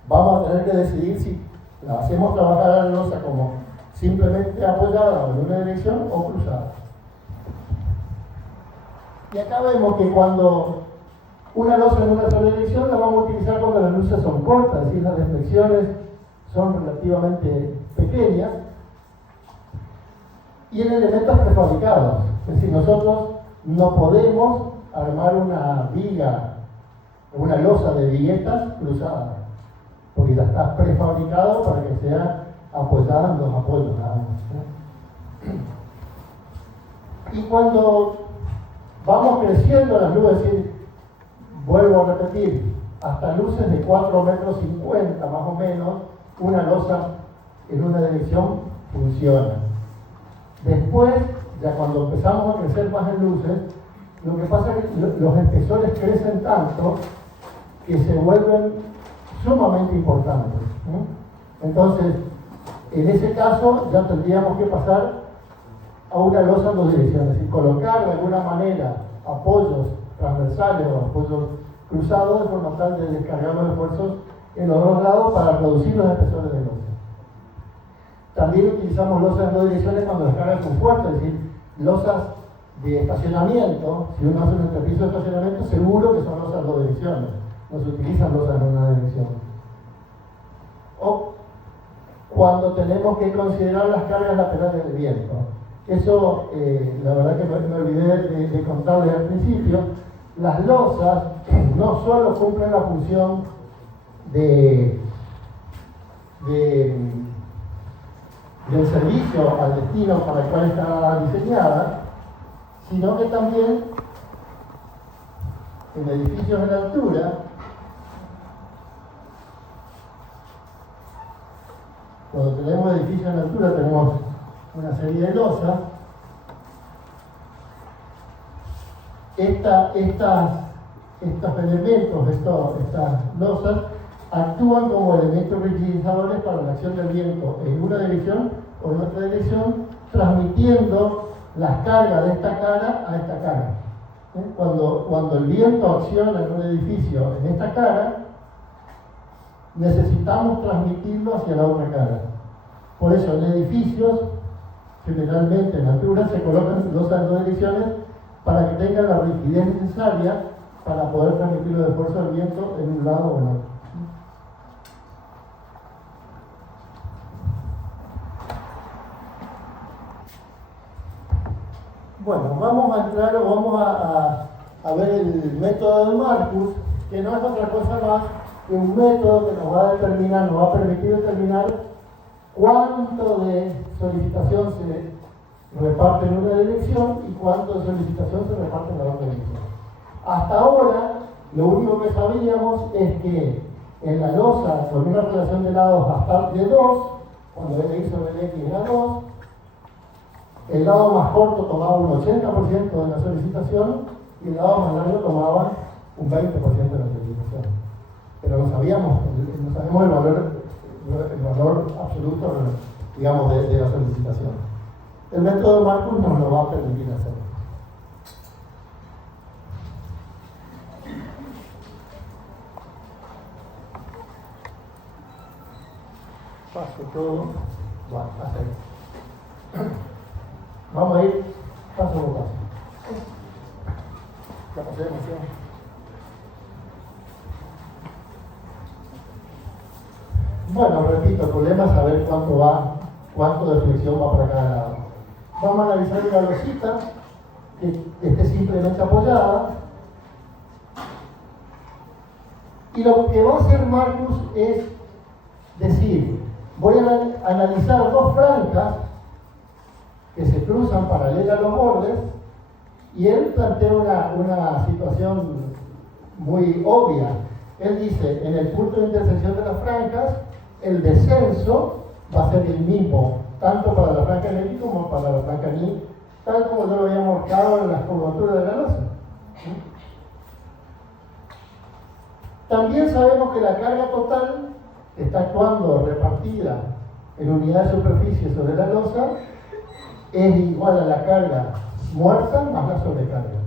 Vamos a tener que decidir si la hacemos trabajar a la losa como simplemente apoyada en una dirección o cruzada. Y acá vemos que cuando una losa en una sola dirección la vamos a utilizar cuando las luces son cortas, es decir, las deflexiones son relativamente pequeñas, y en elementos prefabricados. Es decir, nosotros no podemos armar una viga, una losa de viguetas cruzadas, porque ya está prefabricado para que sea apoyada en los apoyos nada más. Y cuando Vamos creciendo las luces, es decir, vuelvo a repetir, hasta luces de 4,50 metros más o menos, una losa en una dirección funciona. Después, ya cuando empezamos a crecer más en luces, lo que pasa es que los espesores crecen tanto que se vuelven sumamente importantes. Entonces, en ese caso ya tendríamos que pasar a una losa en dos direcciones y colocar de alguna manera apoyos transversales o apoyos cruzados de forma tal de descargar los esfuerzos en los dos lados para reducir los espesores de losa. También utilizamos losas en dos direcciones cuando las cargas son fuertes, es decir, losas de estacionamiento. Si uno hace un entrepiso de estacionamiento, seguro que son losas en dos direcciones, no se utilizan losas en una dirección. O cuando tenemos que considerar las cargas laterales del viento. Eso, la verdad que me olvidé de contarles al principio. Las losas no solo cumplen la función del servicio al destino para el cual está diseñada, sino que también en edificios en altura, cuando tenemos edificios en altura tenemos una serie de losas. Estos elementos, estas losas, actúan como elementos rigidizadores para la acción del viento en una dirección o en otra dirección, transmitiendo las cargas de esta cara a esta cara. Cuando el viento acciona en un edificio en esta cara, necesitamos transmitirlo hacia la otra cara. Por eso en edificios, generalmente en altura, se colocan losas en dos direcciones para que tengan la rigidez necesaria para poder transmitir los esfuerzos del viento en un lado o en otro. Bueno, vamos a entrar o vamos a ver el método de Marcus, que no es otra cosa más que un método que nos va a permitir determinar cuánto de solicitación se reparte en una dirección y cuánto de solicitación se reparte en la otra dirección. Hasta ahora, lo único que sabíamos es que en la losa, con una relación de lados hasta de 2, cuando L sobre X era 2, el lado más corto tomaba un 80% de la solicitación y el lado más largo tomaba un 20% de la solicitación. Pero no sabemos el valor absoluto, digamos, de la solicitación. El método de Marcus nos lo va a permitir hacer. Paso todo. Bueno, hasta ahí. Vamos a ir paso por paso. Ya pasé demasiado. Bueno, repito, el problema es saber cuánto de flexión va para cada lado. Vamos a analizar una losita que esté simplemente apoyada. Y lo que va a hacer Marcus es decir, voy a analizar dos francas que se cruzan paralelas a los bordes, y él plantea una situación muy obvia. Él dice, en el punto de intersección de las francas, el descenso va a ser el mismo, tanto para la franca X como para la franca Y, tal como yo lo había marcado en las curvaturas de la losa. También sabemos que la carga total está actuando repartida en unidad de superficie sobre la losa, es igual a la carga muerta más la sobrecarga.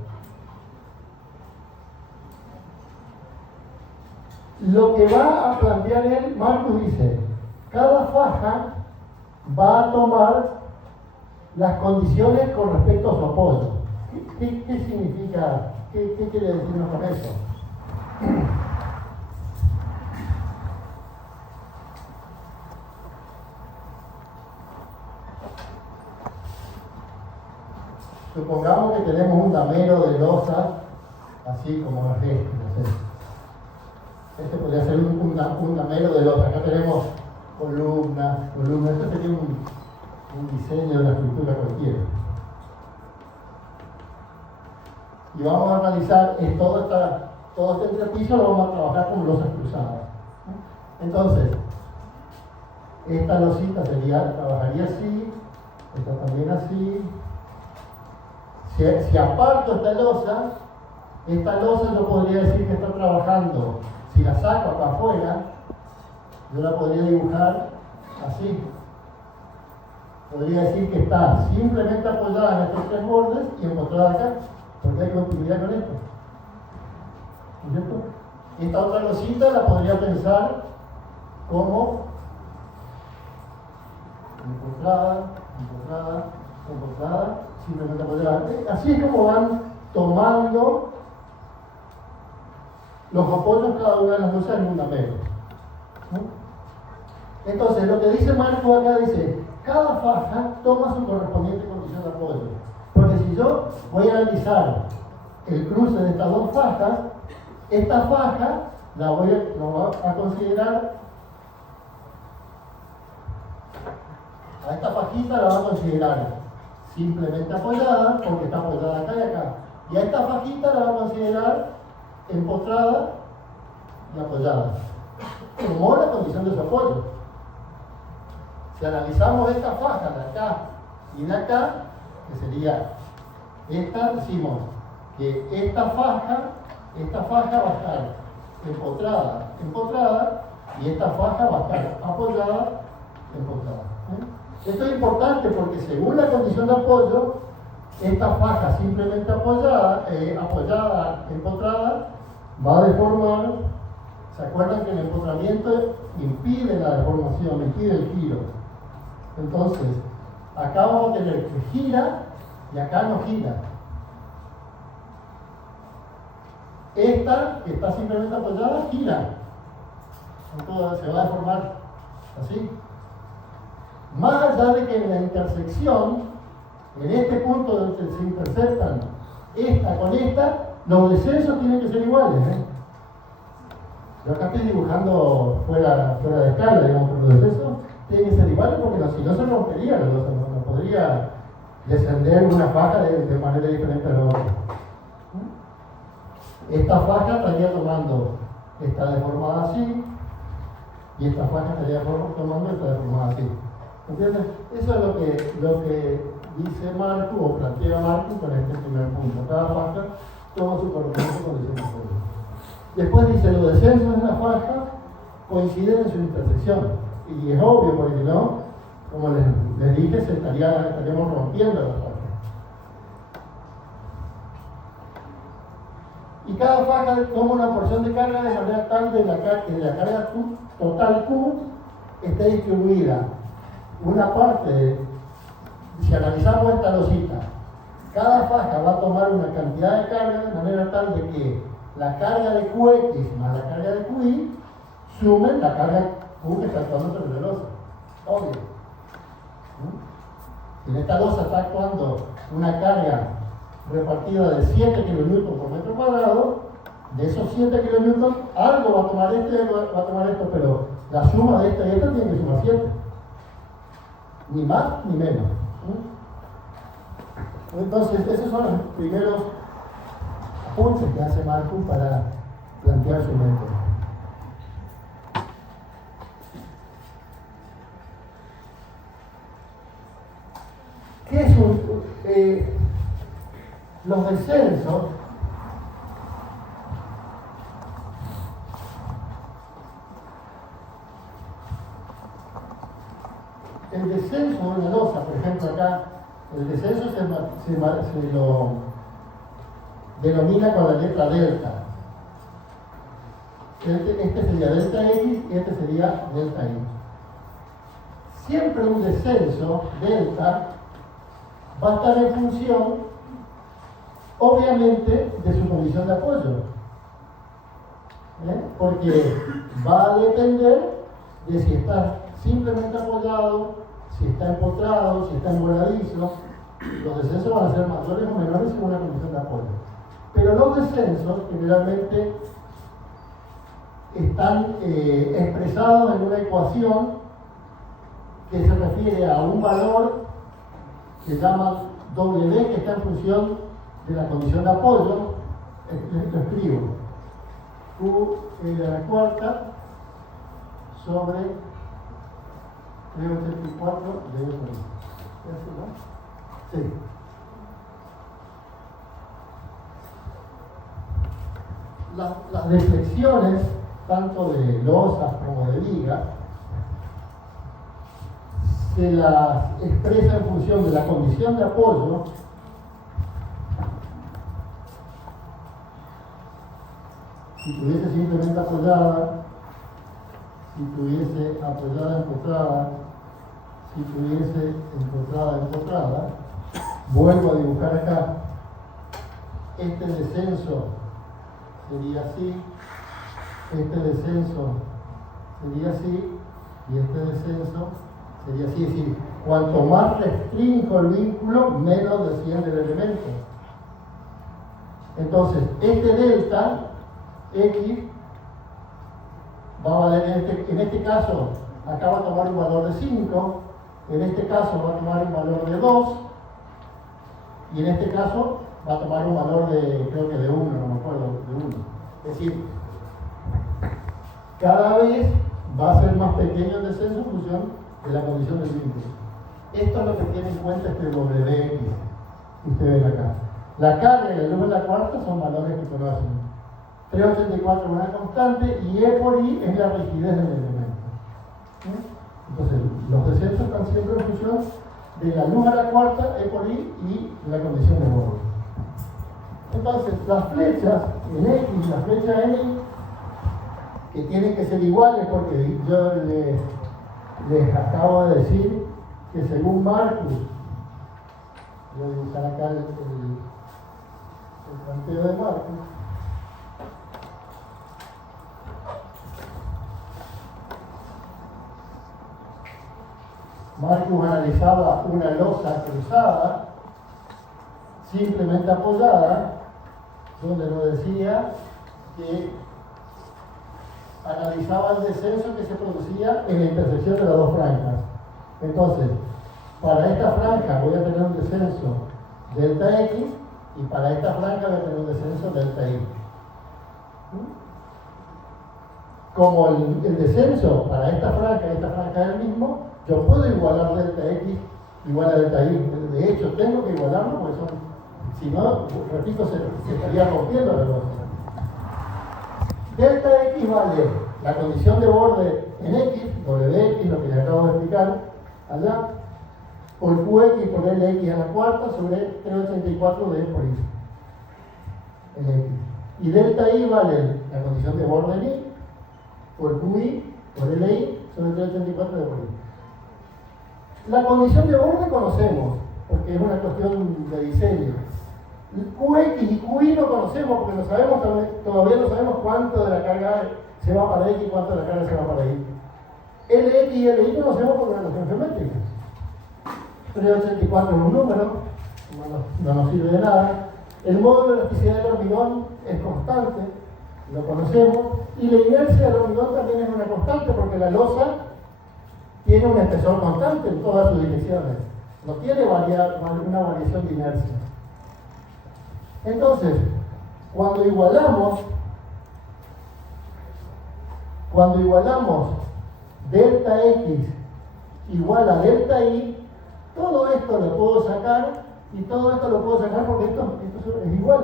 Lo que va a plantear él, Marcus dice, cada faja va a tomar las condiciones con respecto a su apoyo. ¿Qué significa? ¿Qué quiere decirnos con eso? Supongamos que tenemos un damero de losa, así como este, no sé. Este podría ser un damero de losa. Acá tenemos columnas. Este sería un diseño de una estructura cualquiera. y vamos a analizar todo este entrepiso, lo vamos a trabajar con losas cruzadas. Entonces, esta losita trabajaría así, esta también así. Si aparto esta losa yo podría decir que está trabajando, si la saco acá afuera, yo la podría dibujar así. Podría decir que está simplemente apoyada en estos tres bordes y empotrada acá, porque hay continuidad con esto. ¿No es cierto? Esta otra losita la podría pensar como empotrada, simplemente apoyada. Así es como van tomando los apoyos cada una de las losas en un apego. Entonces, lo que dice Marco acá dice, cada faja toma su correspondiente condición de apoyo. Porque si yo voy a analizar el cruce de estas dos fajas, esta faja la voy a considerar, a esta fajita la va a considerar simplemente apoyada, porque está apoyada acá y acá. Y a esta fajita la va a considerar empotrada y apoyada, como la condición de su apoyo. Si analizamos esta faja de acá y de acá, que sería esta, decimos que esta faja va a estar empotrada, y esta faja va a estar apoyada, empotrada. Esto es importante porque según la condición de apoyo, esta faja simplemente apoyada, empotrada, va a deformar. ¿Se acuerdan que el empotramiento impide la deformación, impide el giro? Entonces, acá vamos a tener que gira y acá no gira. Esta, que está simplemente apoyada, gira. Entonces se va a deformar así. Más allá de que en la intersección, en este punto donde se interceptan esta con esta, los descensos tienen que ser iguales. Yo acá estoy dibujando fuera de escala, digamos, pero los descensos tienen que ser iguales porque si no se rompería, no podría descender una faja de manera diferente a la otra. Esta faja estaría esta deformada así, y esta faja estaría tomando esta deformada así. ¿Entiendes? Eso es lo que dice Marco, o plantea Marco con este primer punto. Cada faja toma su correspondiente condición de apoyo. Después dice, los descensos de la faja coinciden en su intersección. Y es obvio, porque si no, como les dije, estaríamos rompiendo la faja. Y cada faja toma una porción de carga de manera tal que la carga total Q esté distribuida. Una parte, si analizamos esta losita, cada faja va a tomar una cantidad de carga de manera tal de que la carga de QX más la carga de QY sumen la carga Q que está actuando sobre la losa. Obvio. En esta losa está actuando una carga repartida de 7 kN por metro cuadrado. De esos 7 kN, algo va a tomar va a tomar esto, pero la suma de esta y esta tiene que sumar 7. Ni más ni menos. Entonces, esos son los primeros apuntes que hace Marco para plantear su método. ¿Qué es los descensos? El descenso de una losa, por ejemplo acá, el descenso se lo denomina con la letra delta. Este sería delta X y este sería delta Y. Siempre un descenso, delta, va a estar en función, obviamente, de su condición de apoyo. Porque va a depender de si está simplemente apoyado, si está empotrado, si está emboladizo. Los descensos van a ser mayores o menores según la condición de apoyo. Pero los descensos generalmente están expresados en una ecuación que se refiere a un valor que se llama W, que está en función de la condición de apoyo, lo escribo. QL a la cuarta sobre 384 de E por I. Sí. Las deflexiones, tanto de losas como de vigas, se las expresa en función de la condición de apoyo si tuviese simplemente apoyada, si tuviese apoyada empotrada, si tuviese empotrada, vuelvo a dibujar acá. Este descenso sería así, este descenso sería así, y este descenso sería así. Es decir, cuanto más restringo el vínculo, menos desciende el elemento. Entonces, este delta X va a valer, en este caso, acá va a tomar un valor de 5, en este caso va a tomar un valor de 2, y en este caso va a tomar un valor de, creo que de 1, no me acuerdo, de 1. Es decir, cada vez va a ser más pequeño el descenso en función de la condición del vínculo. Esto es lo que tiene en cuenta este WX que ustedes ven acá. La carga y la luz de la cuarta son valores que conocen. 384 es una constante y E por I es la rigidez del elemento. Entonces, los descensos están siempre en función de la luz a la cuarta, E por I y la condición de borde. Entonces, las flechas en X y las flechas en Y, que tienen que ser iguales, porque yo les acabo de decir que según Marcus, voy a dibujar acá el planteo de Marcus. Marcus analizaba una losa cruzada, simplemente apoyada, donde nos decía que analizaba el descenso que se producía en la intersección de las dos franjas. Entonces, para esta franja voy a tener un descenso delta X y para esta franja voy a tener un descenso delta Y. Como el descenso para esta franja y esta franja es el mismo, yo puedo igualar delta X igual a delta Y. De hecho, tengo que igualarlo porque si no, repito, se estaría rompiendo la cosa. Delta X vale la condición de borde en X, WX, lo que les acabo de explicar allá, por QX por LX a la cuarta sobre 384 de E por I en X. Y delta Y vale la condición de borde en Y por QI por LI sobre 384 de E por I. La condición de borde conocemos, porque es una cuestión de diseño. QX y QI no conocemos porque todavía no sabemos cuánto de la carga se va para X y cuánto de la carga se va para Y. LX y LI conocemos por una noción geométrica. 384 es un número, no nos sirve de nada. El módulo de elasticidad del hormigón es constante, lo conocemos. Y la inercia del hormigón también es una constante porque la losa tiene un espesor constante en todas sus direcciones. No tiene una variación de inercia. Entonces, cuando igualamos delta X igual a delta Y, todo esto lo puedo sacar y todo esto lo puedo sacar porque esto es igual.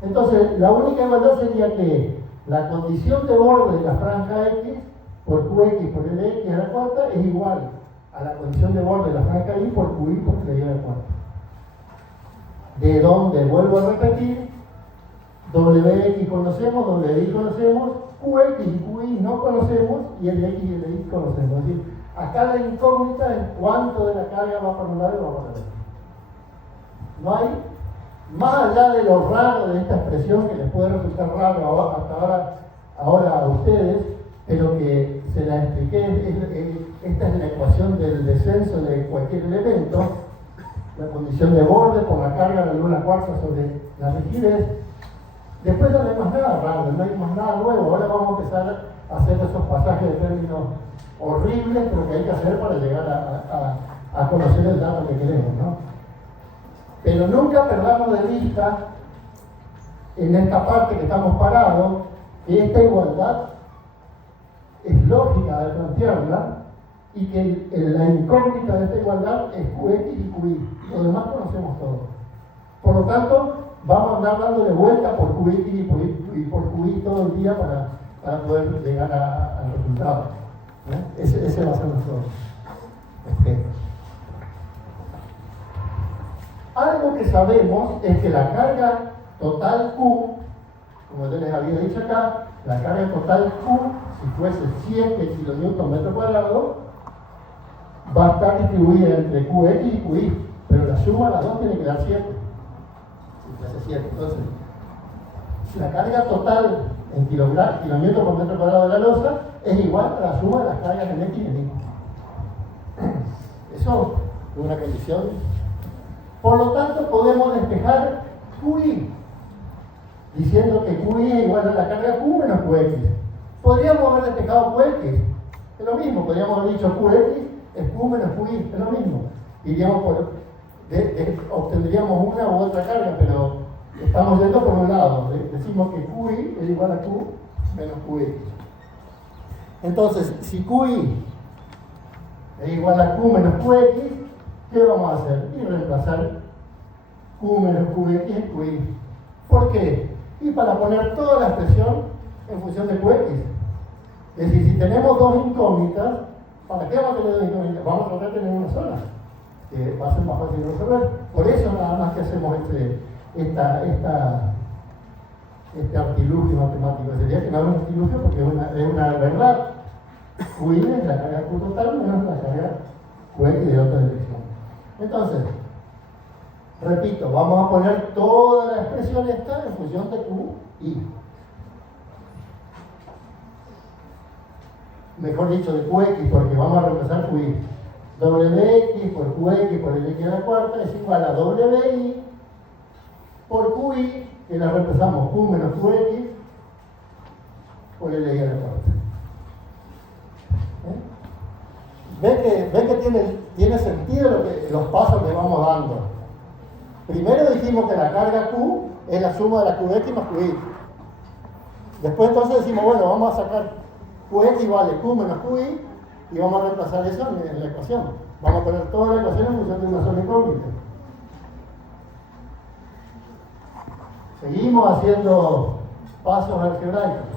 Entonces, la única igualdad sería que la condición de borde de la franja X por QX por LX a la cuarta es igual a la condición de borde de la franja Y por QI por LI a la cuarta. De donde, vuelvo a repetir, WX conocemos, WI conocemos, QX y QI no conocemos y LX y LI conocemos. Es decir, acá la incógnita es cuánto de la carga va para un lado y va para el otro. No hay, más allá de lo raro de esta expresión que les puede resultar raro hasta ahora a ustedes, pero que se la expliqué, esta es la ecuación del descenso de cualquier elemento. La condición de borde por la carga de la luna cuarta sobre la rigidez. Después no hay más nada raro, no hay más nada nuevo. Ahora vamos a empezar a hacer esos pasajes de términos horribles, pero que hay que hacer para llegar a conocer el dato que queremos, ¿no? Pero nunca perdamos de vista, en esta parte que estamos parados, que esta igualdad es lógica de plantearla y que la incógnita de esta igualdad es QX y QY. Lo demás conocemos todo. Por lo tanto, vamos a andar dándole vuelta por QX y por QY todo el día para poder llegar al resultado. Ese va a ser nuestro objeto. Algo que sabemos es que la carga total Q, como yo les había dicho acá, la carga total Q, si fuese 7 kN metro cuadrado, va a estar distribuida entre QX y QY, pero la suma de las dos tiene que dar 7. Si fuese 7, entonces, la carga total en kilómetros por metro cuadrado de la losa es igual a la suma de las cargas en X y en Y. Eso es una condición. Por lo tanto, podemos despejar QY, diciendo que QY es igual a la carga Q menos QX. Podríamos haber despejado QX, es lo mismo, podríamos haber dicho QX es Q menos QY, es lo mismo. Iríamos obtendríamos una u otra carga, pero estamos yendo por un lado. Decimos que QY es igual a Q menos QX. Entonces, si QY es igual a Q menos QX, ¿qué vamos a hacer? Y reemplazar Q menos QX en QY. ¿Por qué? Y para poner toda la expresión en función de QX. Es decir, si tenemos dos incógnitas, ¿para qué vamos a tener dos incógnitas? Vamos a tratar de tener una sola, que va a ser más fácil de resolver. Por eso nada más que hacemos este artilugio matemático. Sería que no es un artilugio porque es una verdad. QY es la carga Q total menos la carga QX de otra dirección. Entonces, repito, vamos a poner toda la expresión esta en función de QY. Mejor dicho, de QX, porque vamos a reemplazar QY. WX por QX por LX a la cuarta es igual a WI por QY, que la reemplazamos Q menos QX por LX a la cuarta. ¿Ven que tiene sentido los pasos que vamos dando? Primero dijimos que la carga Q es la suma de la QX más QY. Después entonces decimos, bueno, vamos a sacar QX vale Q menos QY y vamos a reemplazar eso en la ecuación. Vamos a poner toda la ecuación en función de una sola incógnita. Seguimos haciendo pasos algebraicos.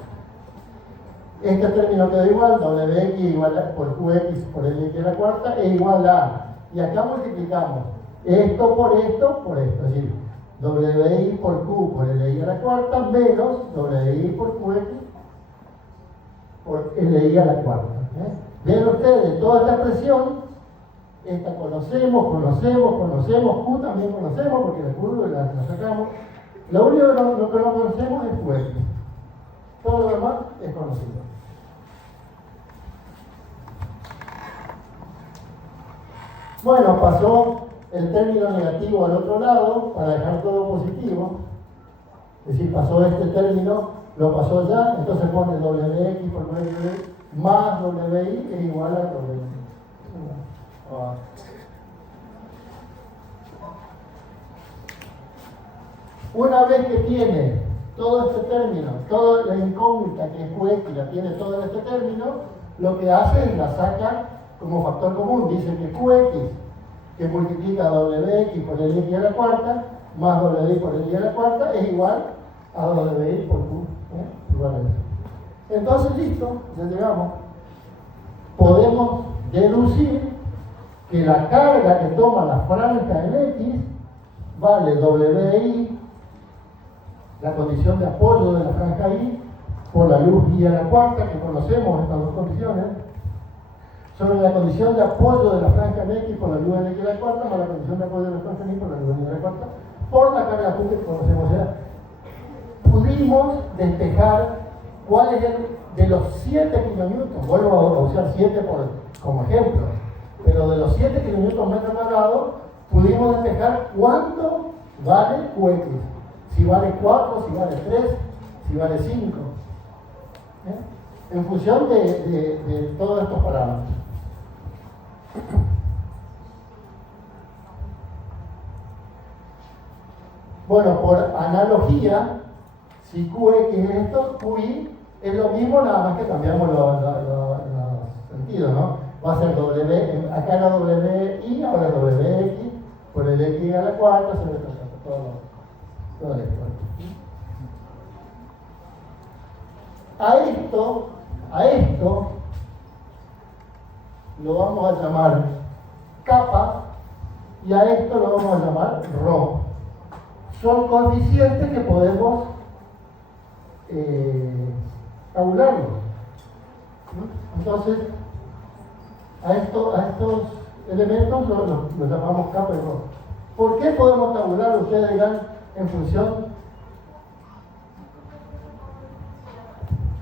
Este término queda igual, WX igual por QX por LX a la cuarta es igual a, y acá multiplicamos esto, por esto, es decir, WI por Q por LI a la cuarta menos WI por QX por LI a la cuarta. Ven ustedes, toda esta expresión, esta conocemos, Q también conocemos porque la curva la sacamos. Lo único que no conocemos es QX. Todo lo demás es conocido. Bueno, pasó el término negativo al otro lado para dejar todo positivo. Es decir, pasó este término, lo pasó ya, entonces pone WX por WI más WI es igual a WI. Una vez que tiene todo este término, toda la incógnita que es QX la tiene todo este término, lo que hace es la saca como factor común. Dice que QX, que multiplica WX por LX a la cuarta, más WI por LX a la cuarta, es igual a WI por Q. Igual a eso. Entonces, listo, ya llegamos. Podemos deducir que la carga que toma la franja en X vale WI, la condición de apoyo de la franja Y, por la luz Y a la cuarta, que conocemos estas dos condiciones, sobre la condición de apoyo de la franja en X por la luz en X a la cuarta, más la condición de apoyo de la franja en Y por la luz en Y a la cuarta, por la carga Q que conocemos ya. Pudimos despejar cuál es de los 7 kilonewtons, vuelvo a usar 7 como ejemplo, pero de los 7 kilonewtons metro cuadrado, pudimos despejar cuánto vale QX. Si vale 4, si vale 3, si vale 5. En función de todos estos parámetros. Bueno, por analogía, si QX es esto, QI es lo mismo, nada más que cambiamos los sentidos, ¿no? Va a ser W, acá era WI, ahora es WX, por el X a la cuarta, se retrasa todo esto. A esto lo vamos a llamar kappa y a esto lo vamos a llamar rho. Son coeficientes que podemos tabularlos. Entonces, a estos elementos los llamamos kappa y rho. ¿Por qué podemos tabular? Ustedes dirán, en función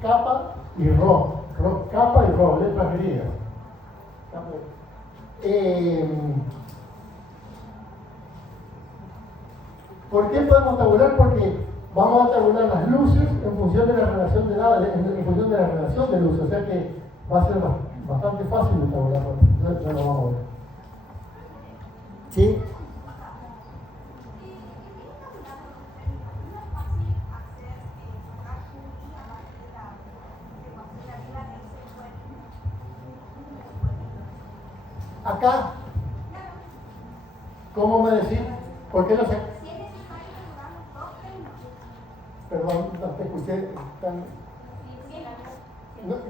kappa y rho. Kappa y rho, letras griegas. ¿Por qué podemos tabular? Porque vamos a tabular las luces en función de la relación de edad, en función de la relación de luces, o sea que va a ser bastante fácil de tabular. Ya lo vamos a ver. ¿Sí? Acá, ¿cómo me decís? ¿Por qué no sé? Perdón, no te escuché.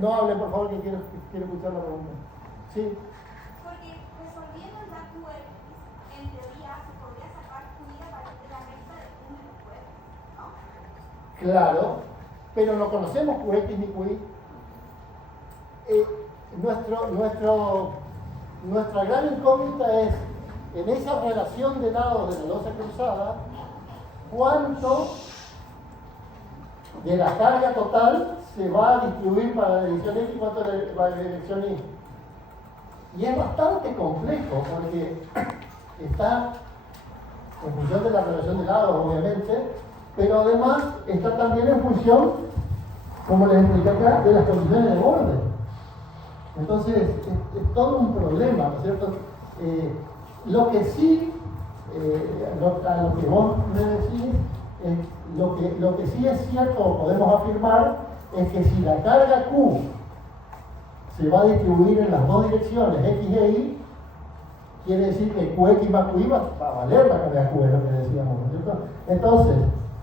No hable, por favor, que quiero escuchar la pregunta. Sí. Porque resolviendo la QX, en teoría se podría sacar QI a partir de la recta de Q menos QX, ¿no? Claro, pero no conocemos QX ni QI. Nuestra gran incógnita es, en esa relación de lados de la losa cruzada, cuánto de la carga total se va a distribuir para la dirección X y cuánto para la dirección Y. Y es bastante complejo porque está en función de la relación de lados, obviamente, pero además está también en función, como les expliqué acá, de las condiciones de borde. Entonces, es todo un problema, ¿no es cierto? Lo que sí, a lo que vos me decís, lo que sí es cierto, o podemos afirmar, es que si la carga Q se va a distribuir en las dos direcciones, X e Y, quiere decir que QX más QY va a valer la carga Q, es lo que decíamos, ¿no es cierto? Entonces,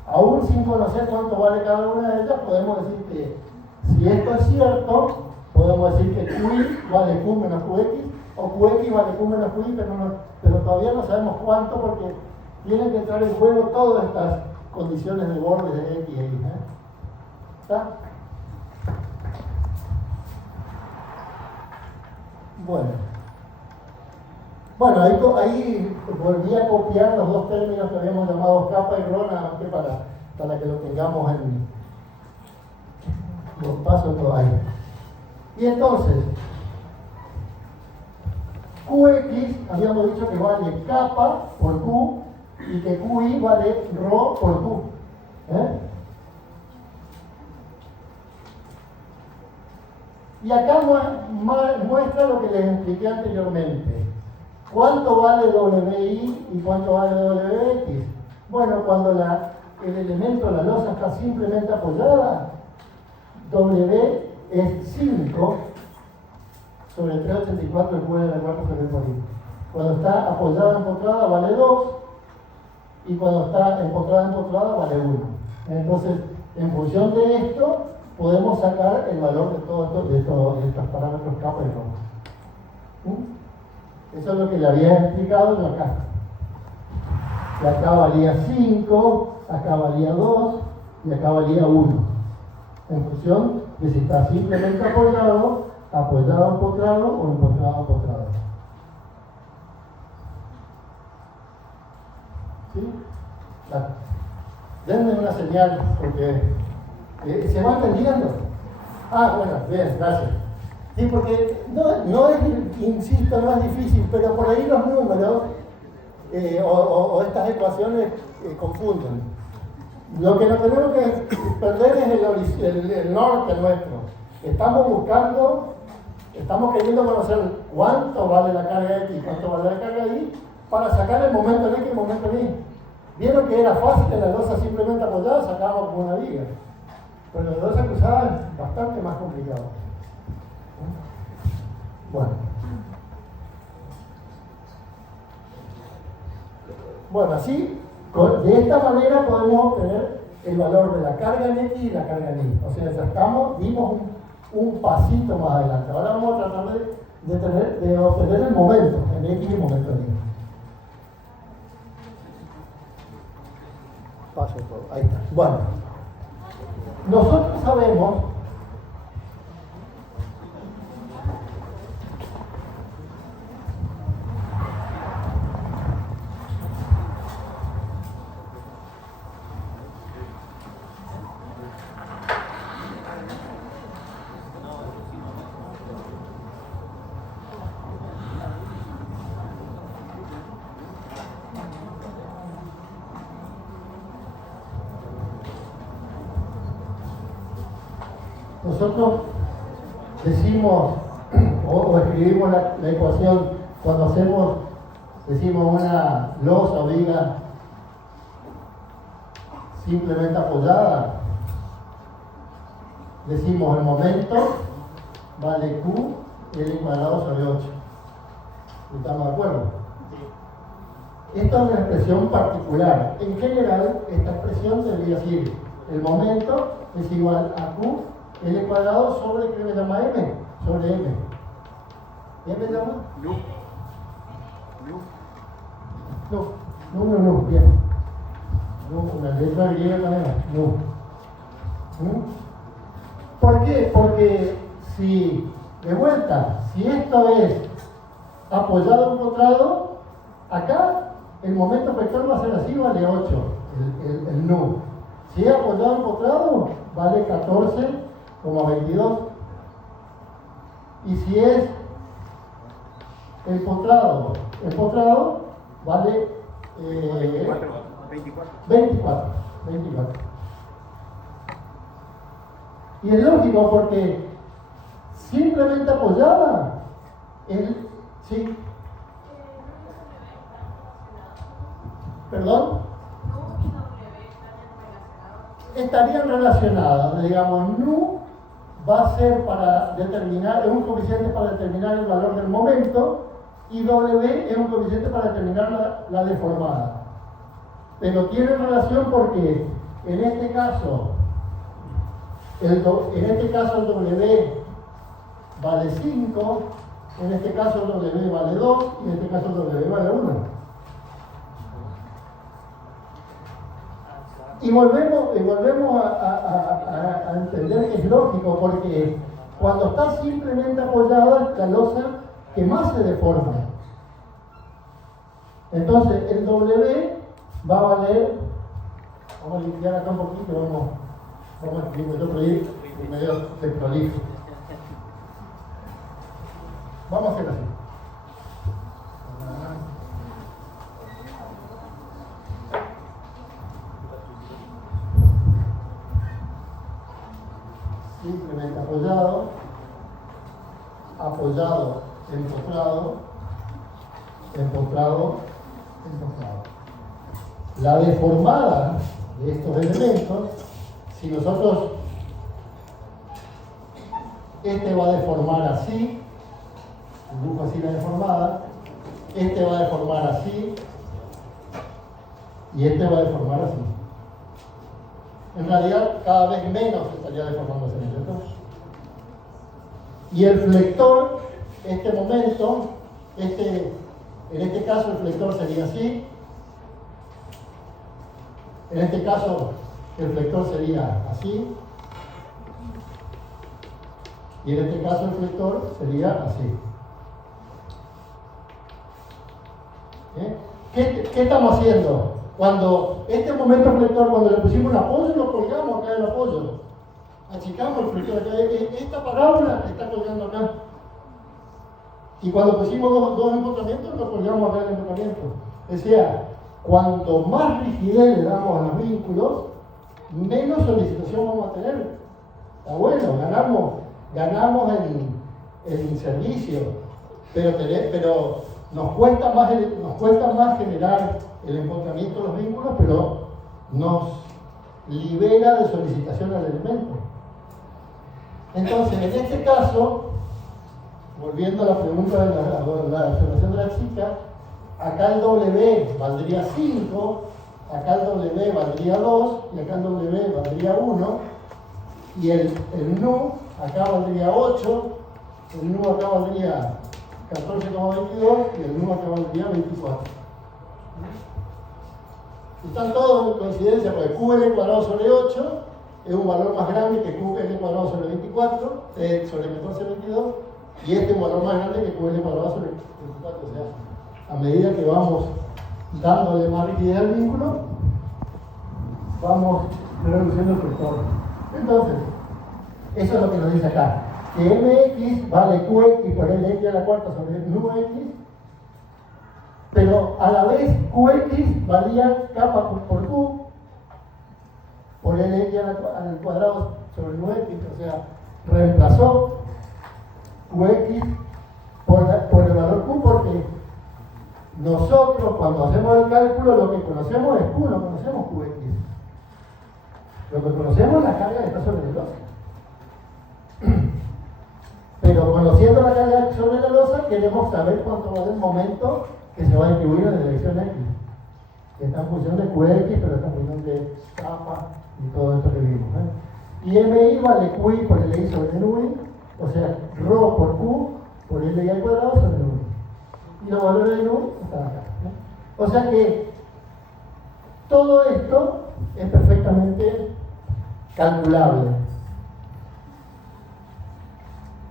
aún sin conocer cuánto vale cada una de ellas, podemos decir que si esto es cierto, podemos decir que QI vale Q menos QX, o QX vale Q menos QI, pero todavía no sabemos cuánto porque tienen que entrar en juego todas estas condiciones de bordes de X e Y. ¿Está? Bueno, ahí volví a copiar los dos términos que habíamos llamado kappa y rho, nada más que para que lo tengamos en los pasos todo ahí. Y entonces, QX habíamos dicho que vale kappa por Q y que QI vale rho por Q. Y acá muestra lo que les expliqué anteriormente. ¿Cuánto vale WI y cuánto vale WX? Bueno, cuando el elemento, la losa, está simplemente apoyada, W es 5 sobre 384 el cubo de la cuarta sobre el polígono. Cuando está apoyada empotrada vale 2 y cuando está empotrada vale 1. Entonces, en función de esto, podemos sacar el valor de todos estos parámetros kappa y rho. Eso es lo que le había explicado yo acá. Y acá valía 5, acá valía 2 y acá valía 1. En función de si está simplemente apoyado empotrado o empotrado. ¿Sí? Denme una señal porque se va entendiendo. Bueno, bien, gracias. Sí, porque no es, insisto, no es difícil, pero por ahí los números o estas ecuaciones confunden. Lo que no tenemos que perder es el norte nuestro. Estamos queriendo conocer cuánto vale la carga X y cuánto vale la carga Y para sacar el momento en X y el momento en Y. Vieron que era fácil en la losa simplemente apoyada, sacábamos con una viga. Pero la losa cruzada es bastante más complicado. Bueno, así, de esta manera podemos obtener el valor de la carga en X y la carga en Y. O sea, ya dimos un pasito más adelante. Ahora vamos a tratar de obtener el momento en X y el momento en Y. Paso todo, ahí está. Bueno, nosotros sabemos nosotros decimos o escribimos la ecuación cuando decimos una losa o viga simplemente apoyada, decimos el momento vale Q L cuadrado sobre 8. ¿Estamos de acuerdo? Esta es una expresión particular. En general, esta expresión debería decir el momento es igual a Q L cuadrado sobre, ¿qué me llama M? Sobre M. ¿Qué me llama? No, bien. No, una letra griega también. No. ¿Por qué? Porque si, de vuelta, si esto es apoyado empotrado, acá el momento vector va a ser así, vale 8, el nu. Si es apoyado empotrado, vale 14,22. Y si es empotrado, vale 24. Y es lógico porque simplemente apoyada, sí. ¿Perdón? Estarían relacionadas, digamos, nu va a ser para determinar, es un coeficiente para determinar el valor del momento y W es un coeficiente para determinar la deformada. Pero tiene relación porque en este caso el W vale 5, en este caso el W vale 2 y en este caso el W vale 1. Y volvemos a entender que es lógico, porque cuando está simplemente apoyada es la losa que más se deforma. Entonces el W va a valer, vamos a limpiar acá un poquito, vamos a escribir otro libro y medio de prolijo. Vamos a hacer así. Simplemente apoyado, empotrado. La deformada de estos elementos, si nosotros, este va a deformar así, dibujo así la deformada, este va a deformar así, y este va a deformar así. En realidad, cada vez menos estaría deformando ese elemento. Y el flector, este momento, en este caso el flector sería así. En este caso el flector sería así. Y en este caso el flector sería así. ¿Qué estamos haciendo? Cuando este momento flector, cuando le pusimos el apoyo, lo colgamos acá el apoyo. Achicamos el flector acá. Esta parábola está colgando acá. Y cuando pusimos dos empotramientos, lo colgamos acá el empotramiento. O sea, cuanto más rigidez le damos a los vínculos, menos solicitación vamos a tener. Está bueno, ganamos en servicio, pero nos cuesta más generar el empotramiento de los vínculos, pero nos libera de solicitación al elemento. Entonces, en este caso, volviendo a la pregunta de la observación de la chica, acá el W valdría 5, acá el W valdría 2, y acá el W valdría 1, y el nu acá valdría 8, el nu acá valdría 14,22 y el nu acá valdría 24. Están todos en coincidencia porque QL cuadrado sobre 8 es un valor más grande que QL cuadrado sobre 24, sobre 14,22, y este es un valor más grande que QL cuadrado sobre 24. O sea, a medida que vamos dándole más rigidez al vínculo, vamos reduciendo el factor. Entonces, eso es lo que nos dice acá. Que mx vale qx por lx a la cuarta sobre nu x, pero a la vez qx valía kappa por q por lx al cuadrado sobre nu x, o sea, reemplazó qx por el valor q, porque nosotros cuando hacemos el cálculo lo que conocemos es q, no conocemos qx. Lo que conocemos es la carga que está sobre el losa. Pero conociendo la carga sobre la losa, queremos saber cuánto vale el momento que se va a distribuir en la dirección x. Que está en función de qx, pero está en función de kappa y todo esto que vimos. Y mi vale qi por li sobre nui, o sea, rho por q por li al cuadrado sobre nui. Y los valores de nu están acá. O sea que todo esto es perfectamente calculable.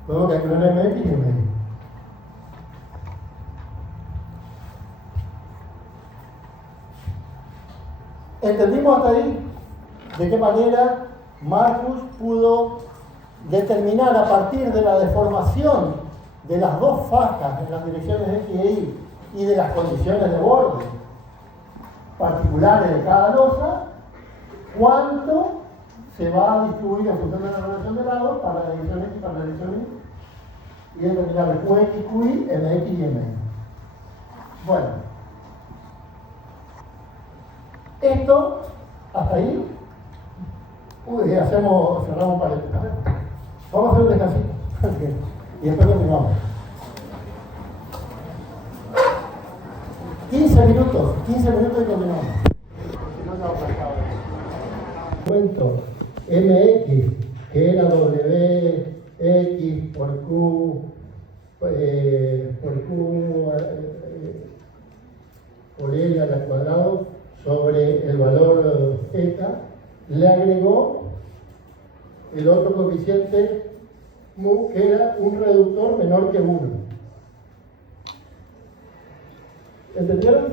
Podemos calcular mx y mi. ¿Entendimos hasta ahí de qué manera Marcus pudo determinar a partir de la deformación de las dos fajas en las direcciones x e y y de las condiciones de borde particulares de cada losa cuánto se va a distribuir en función de la relación de lados para la dirección x y para la dirección y determinar el qx, qi, mx y mi. Bueno, esto hasta ahí. Cerramos paréntesis. Vamos a hacer un descansito y después continuamos. 15 minutos y continuamos. Momento mx, que era wx por q por l al cuadrado sobre el valor θ, le agregó el otro coeficiente mu, que era un reductor menor que 1. ¿Entendieron?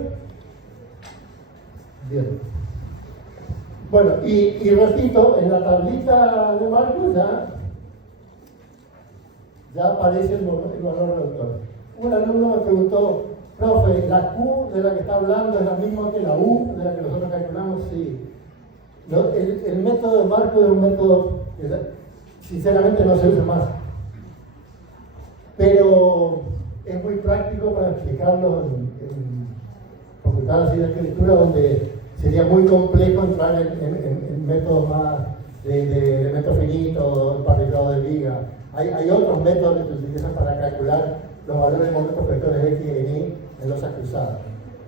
Bien. Bueno, y repito, en la tablita de Marcus ya aparece el valor reductor. Un alumno me preguntó, profe, ¿la Q de la que está hablando es la misma que la U de la que nosotros calculamos? Sí. El método de Marcus es un método que sinceramente no se usa más. Pero es muy práctico para explicarlo en facultades así de arquitectura, donde sería muy complejo entrar en métodos más de elementos finitos, parrilado de viga. Hay otros métodos que se utilizan para calcular los valores de momentos vectores X y Y en losas cruzadas.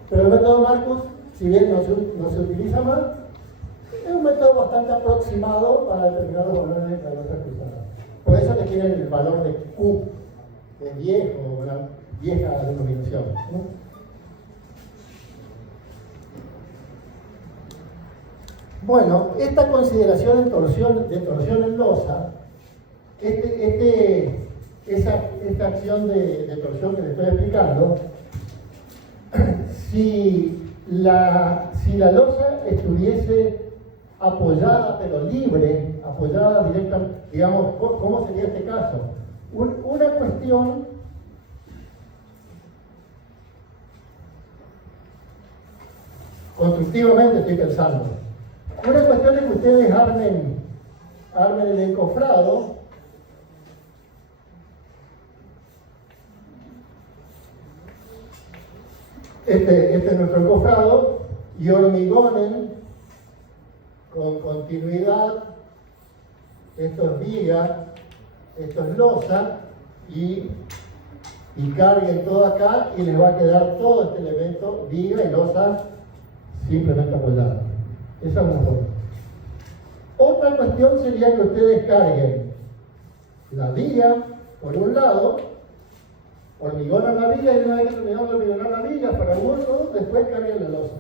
Pero el método Marcus, si bien no se utiliza más, es un método bastante aproximado para determinar los valores de las losas cruzadas. Por eso que tienen el valor de Q, que es viejo, una vieja denominación, ¿no? Bueno, esta consideración de torsión en losa, esta acción de torsión que les estoy explicando, si la losa estuviese apoyada, pero libre, apoyada directamente, digamos, ¿cómo sería este caso? Una cuestión constructivamente estoy pensando. Una cuestión es que ustedes armen el encofrado este es nuestro encofrado, y hormigonen con continuidad, esto es viga, esto es losa, y carguen todo acá y les va a quedar todo este elemento, viga y losa, simplemente apoyada. Esa es una forma. Otra cuestión sería que ustedes carguen la viga por un lado, hormigonan la viga, y una vez que terminaron de hormigonar la viga para el hueso, después carguen la losa.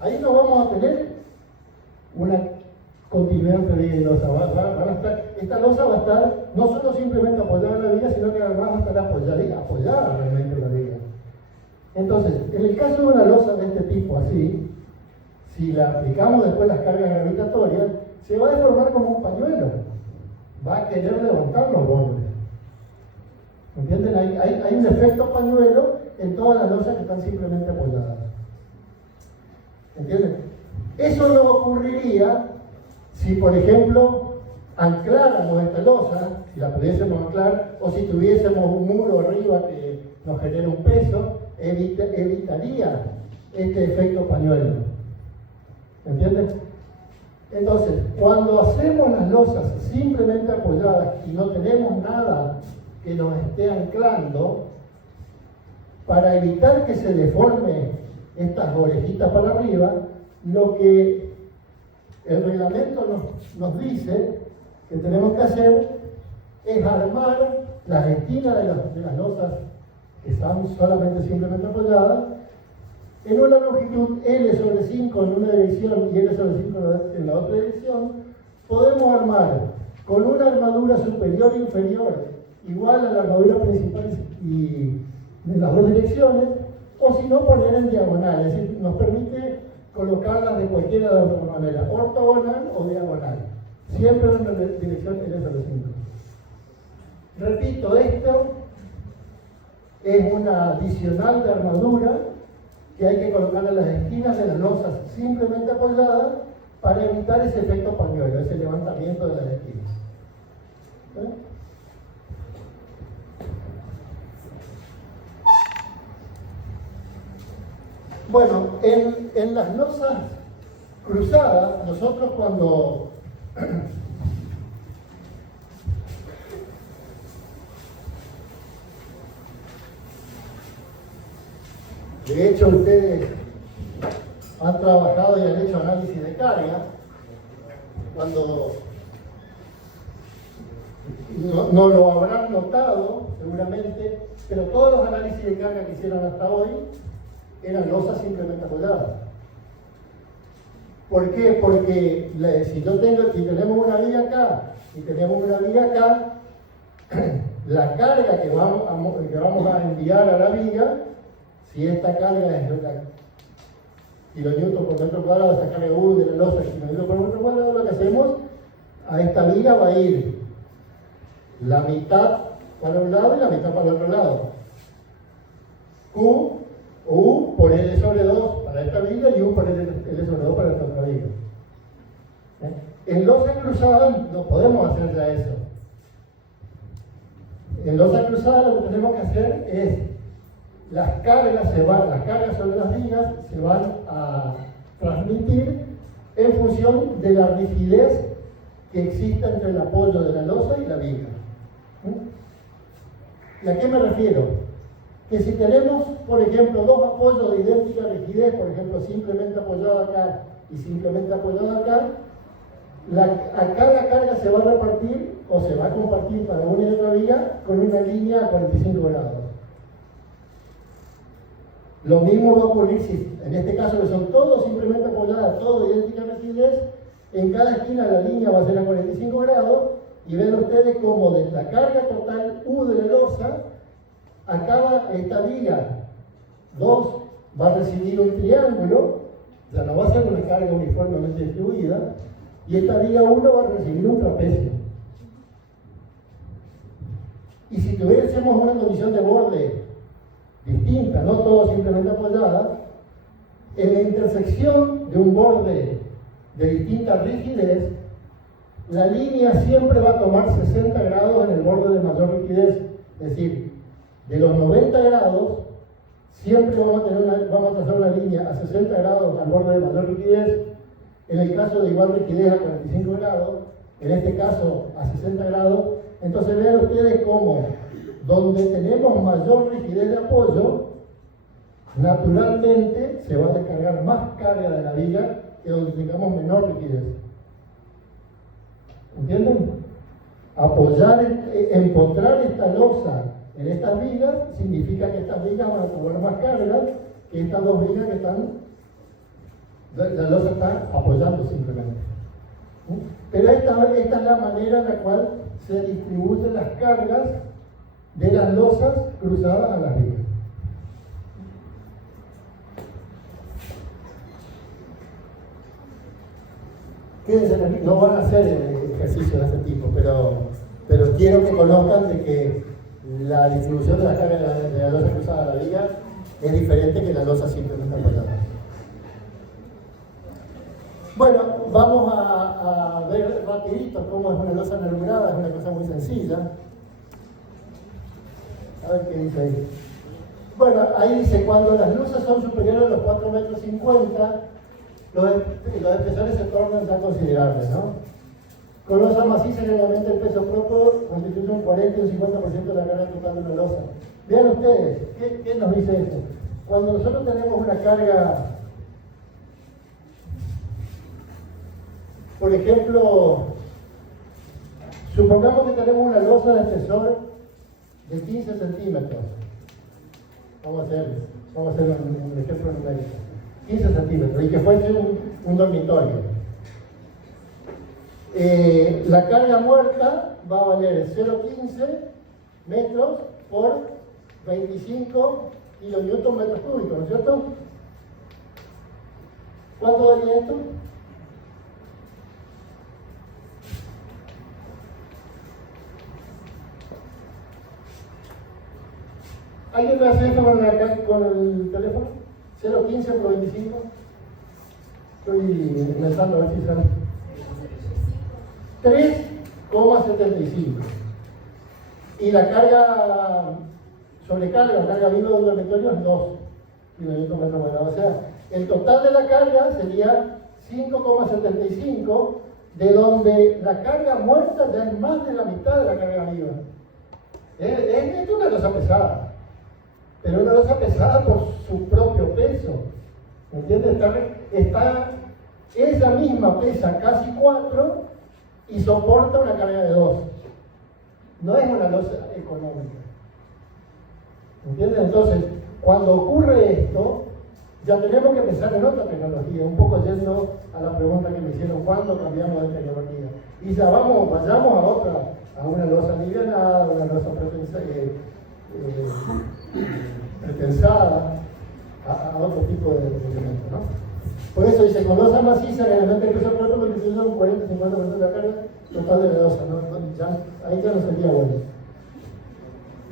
Ahí no vamos a tener una continuidad entre viga y losa. Esta losa va a estar no solo simplemente apoyada en la viga, sino que además va a estar apoyada realmente en la viga. Entonces, en el caso de una losa de este tipo así, si la aplicamos después las cargas gravitatorias, se va a deformar como un pañuelo. Va a querer levantar los bordes. ¿Entienden? Hay un efecto pañuelo en todas las losas que están simplemente apoyadas. ¿Entienden? Eso no ocurriría si, por ejemplo, ancláramos esta losa, si la pudiésemos anclar, o si tuviésemos un muro arriba que nos genere un peso, evitaría este efecto pañuelo. ¿Entienden? Entonces, cuando hacemos las losas simplemente apoyadas y no tenemos nada que nos esté anclando, para evitar que se deforme estas orejitas para arriba, lo que el reglamento nos dice que tenemos que hacer es armar las esquinas de las losas que están solamente simplemente apoyadas en una longitud L sobre 5 en una dirección y L sobre 5 en la otra dirección. Podemos armar con una armadura superior e inferior igual a la armadura principal y de las dos direcciones, o si no, poner en diagonal, es decir, nos permite colocarlas de cualquiera de las dos maneras, ortogonal o diagonal, siempre en la dirección L sobre 5. Repito, esto es una adicional de armadura que hay que colocar en las esquinas de las losas simplemente apoyadas para evitar ese efecto pañuelo, ese levantamiento de las esquinas. ¿Eh? Bueno, en las losas cruzadas, nosotros cuando de hecho ustedes han trabajado y han hecho análisis de carga, cuando no lo habrán notado seguramente, pero todos los análisis de carga que hicieron hasta hoy eran losas simplemente apoyadas. ¿Por qué? Porque si tenemos una viga acá y tenemos una viga acá, la carga que vamos a enviar a la viga, si esta carga es kilonewton por metro cuadrado, esta carga U de la losa es kilonewton por metro cuadrado, lo que hacemos, a esta viga va a ir la mitad para un lado y la mitad para el otro lado. Q o U por L sobre 2 para esta viga y U por L sobre 2 para esta otra viga. En losa cruzada no podemos hacer ya eso. En losa cruzada lo que tenemos que hacer es las cargas sobre las vigas se van a transmitir en función de la rigidez que exista entre el apoyo de la losa y la viga. ¿Y a qué me refiero? Que si tenemos, por ejemplo, dos apoyos de idéntica rigidez, por ejemplo, simplemente apoyado acá y simplemente apoyado acá, acá la carga se va a repartir o se va a compartir para una y otra viga con una línea a 45 grados. Lo mismo va a ocurrir si, en este caso, que son todos simplemente apoyadas, todos de idéntica rigidez, en cada esquina la línea va a ser a 45 grados, y ven ustedes como de la carga total U de la losa, acá esta viga 2 va a recibir un triángulo, ya no va a ser una carga uniformemente distribuida, y esta viga 1 va a recibir un trapecio. Y si tuviésemos una condición de borde distinta, no todo simplemente apoyada, en la intersección de un borde de distinta rigidez, la línea siempre va a tomar 60 grados en el borde de mayor rigidez, es decir, de los 90 grados siempre vamos a trazar una línea a 60 grados al borde de mayor rigidez, en el caso de igual rigidez a 45 grados, en este caso a 60 grados. Entonces vean ustedes cómo donde tenemos mayor rigidez de apoyo, naturalmente se va a descargar más carga de la viga que donde tengamos menor rigidez. ¿Entienden? Empotrar esta losa en estas vigas significa que estas vigas van a tomar más carga que estas dos vigas que la losa está apoyando simplemente. Pero esta es la manera en la cual se distribuyen las cargas de las losas cruzadas a las vigas. No van a hacer ejercicios de este tipo, pero quiero que conozcan de que la distribución de las cargas de la losa cruzada a la viga es diferente que la losa simplemente apoyada. Bueno, vamos a ver rapidito cómo es una losa nervurada, es una cosa muy sencilla. A ver qué dice ahí. Bueno, ahí dice, cuando las losas son superiores a los 4,50 metros, los espesores se tornan ya considerables, ¿no? Con losa maciza, generalmente el peso propio constituye un 40 y un 50% de la carga total de una losa. Vean ustedes, ¿qué nos dice esto? Cuando nosotros tenemos una carga, por ejemplo, supongamos que tenemos una losa de espesor de 15 centímetros. Vamos a hacer un ejemplo numérico. 15 centímetros, y que fuese un dormitorio. La carga muerta va a valer 0,15 metros por 25 kilonewton metros cúbicos, ¿no es cierto? ¿Cuánto valía esto? ¿Alguien me hace esto con el teléfono? 0,15 por 25. Estoy inventando a ver si sale. 3,75. Y la carga sobrecarga, la carga viva de un dormitorio es 2 kilonewton metro cuadrado. O sea, el total de la carga sería 5,75, de donde la carga muerta ya es más de la mitad de la carga viva. Esto es una losa pesada, pero una losa pesada por su propio peso. ¿Entiendes? Ella misma pesa casi 4 y soporta una carga de 2. No es una losa económica. ¿Entiendes? Entonces, cuando ocurre esto, ya tenemos que pensar en otra tecnología, un poco yendo a la pregunta que me hicieron, ¿cuándo cambiamos de tecnología? Y ya vayamos a una losa alivianada, una losa pretensada, a otro tipo de elementos, ¿no? Por eso dice, con losa maciza, generalmente el peso propio constituye un 40-50% de la carga total de la losa, ¿no? Ahí ya no sería bueno.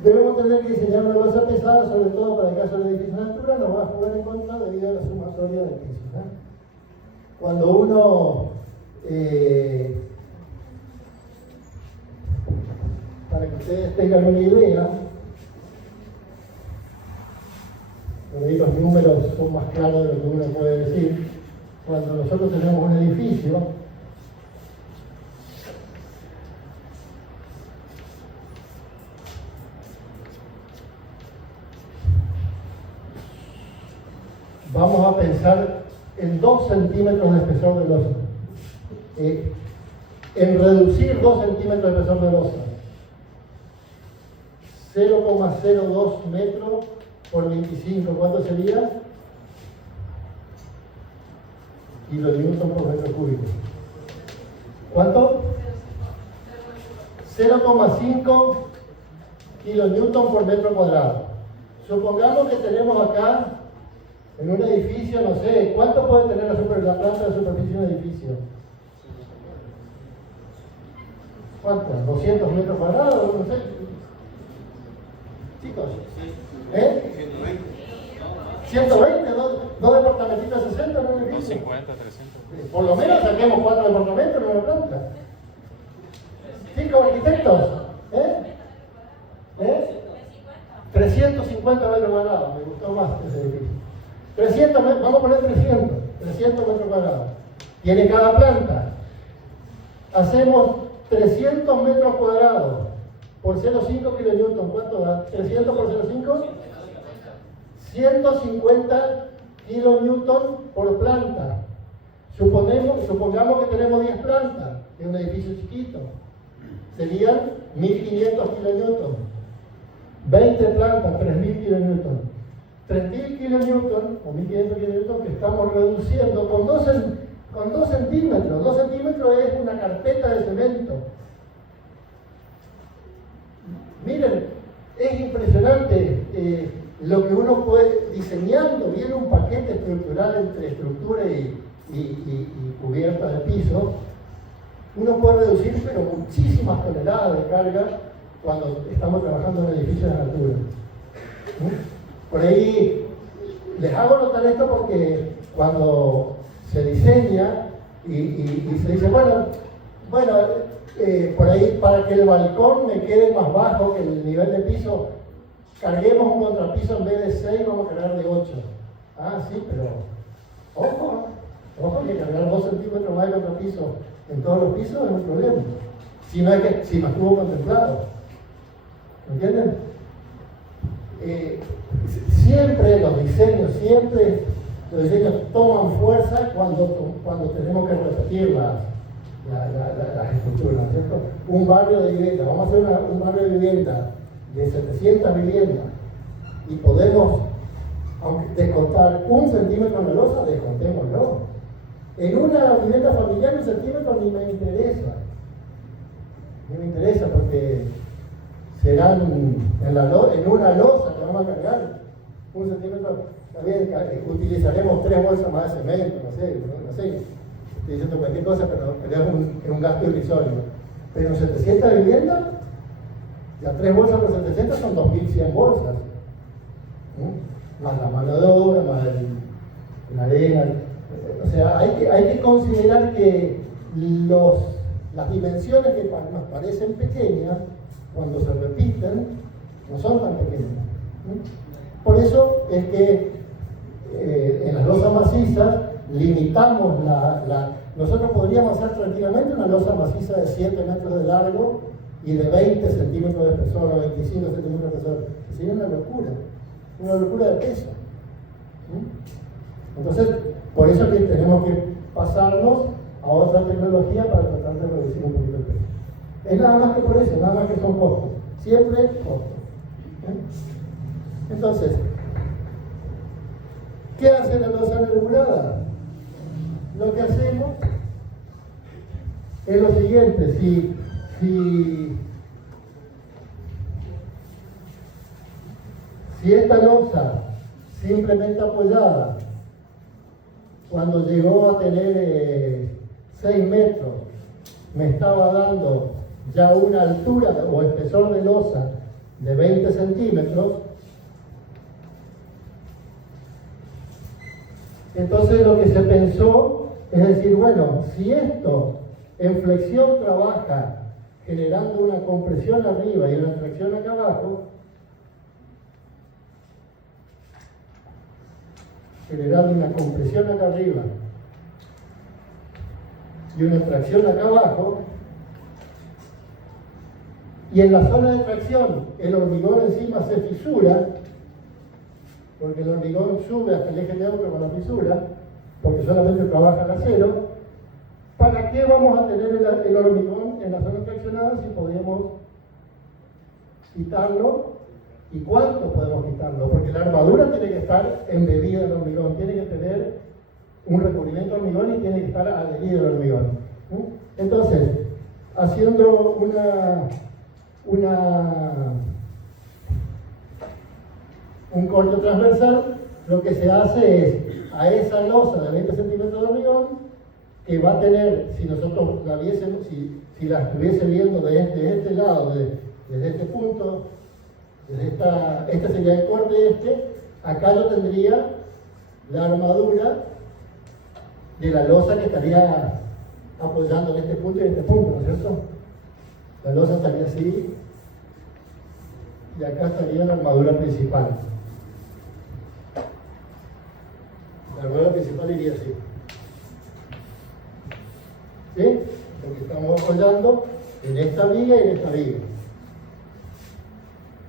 Debemos tener que diseñar una losa pesada, sobre todo para el caso del edificio de altura, nos va a jugar en contra debido a la sumatoria del piso, ¿no? Cuando uno, para que ustedes tengan una idea, por ahí los números son más claros de lo que uno puede decir. Cuando nosotros tenemos un edificio, vamos a pensar en 2 centímetros de espesor de losa, en reducir 2 centímetros de espesor de losa, 0,02 metros por 25, ¿cuánto sería? Kilonewton por metro cúbico. ¿Cuánto? 0,5 kilonewton por metro cuadrado. Supongamos que tenemos acá, en un edificio, no sé, ¿cuánto puede tener la planta de superficie de un edificio? ¿Cuánto? ¿200 metros cuadrados? No sé. Chicos, ¿eh? 120, dos departamentitos de 60 en un edificio. 250, 300. Por lo menos saquemos 4 departamentos en una planta. 5 arquitectos, ¿eh? 350 metros cuadrados, me gustó más ese edificio. 300 metros, vamos a poner 300 metros cuadrados. Tiene cada planta. Hacemos 300 metros cuadrados por 0,5 kilonewton. ¿Cuánto da? 300 por 0,5. 150 kilonewton por planta. Supongamos que tenemos 10 plantas en un edificio chiquito. Serían 1500 kilonewton. 20 plantas, 3000 kilonewton. 3000 kilonewton o 1500 kilonewton que estamos reduciendo con 2 centímetros. 2 centímetros es una carpeta de cemento. Miren, es impresionante lo que uno puede, diseñando bien un paquete estructural entre estructura y cubierta de piso, uno puede reducir pero muchísimas toneladas de carga cuando estamos trabajando en edificios de altura. Por ahí les hago notar esto porque cuando se diseña y se dice, bueno, por ahí para que el balcón me quede más bajo que el nivel de piso, carguemos un contrapiso en vez de 6, vamos a cargar de 8. Ah, sí, pero ojo que cargar 2 centímetros más de contrapiso en todos los pisos es un problema. Si no estuvo contemplado. ¿Me entienden? Siempre los diseños toman fuerza cuando tenemos que repetir las estructuras, ¿no es cierto? Un barrio de vivienda, vamos a hacer un barrio de vivienda de 700 viviendas y podemos, aunque descontar 1 centímetro en la losa, descontémoslo. En una vivienda familiar 1 centímetro ni me interesa. Ni me interesa porque serán en una losa que vamos a cargar 1 centímetro. También utilizaremos 3 bolsas más de cemento, no sé. Estoy diciendo cualquier cosa, pero es un gasto irrisorio. Pero en 700 viviendas, ya 3 bolsas por 700 son 2100 bolsas. Más la mano de obra, más la arena. O sea, hay que considerar que las dimensiones que nos parecen pequeñas, cuando se repiten, no son tan pequeñas. Por eso es que en las losas macizas limitamos nosotros podríamos hacer tranquilamente una losa maciza de 7 metros de largo y de 20 centímetros de espesor o 25 centímetros de espesor. Sería una locura de peso. Entonces, por eso que tenemos que pasarnos a otra tecnología para tratar de reducir un poquito el peso. Es nada más que por eso, nada más que son costos. Siempre costos. Entonces, ¿qué hace la losa regulada? Lo que hacemos es lo siguiente: si esta losa simplemente apoyada, cuando llegó a tener 6 metros, me estaba dando ya una altura o espesor de losa de 20 centímetros, entonces lo que se pensó es decir, bueno, si esto en flexión trabaja generando una compresión arriba y una tracción acá abajo, generando una compresión acá arriba y una tracción acá abajo, y en la zona de tracción el hormigón encima se fisura, porque el hormigón sube hasta el eje neutro con la fisura, porque solamente trabaja el acero. ¿Para qué vamos a tener el hormigón en la zona traccionada si podemos quitarlo? ¿Y cuánto podemos quitarlo? Porque la armadura tiene que estar embebida en el hormigón, tiene que tener un recubrimiento de hormigón y tiene que estar adherido al hormigón. Entonces, haciendo un corte transversal, lo que se hace es a esa losa de 20 centímetros de hormigón, que va a tener, si nosotros la viésemos, si la estuviese viendo desde este lado, desde este punto, este sería el corte acá yo tendría la armadura de la losa que estaría apoyando en este punto y en este punto, ¿no es cierto? La losa estaría así y acá estaría la armadura principal. La armadura principal iría así. ¿Sí? Porque estamos apoyando en esta viga y en esta viga.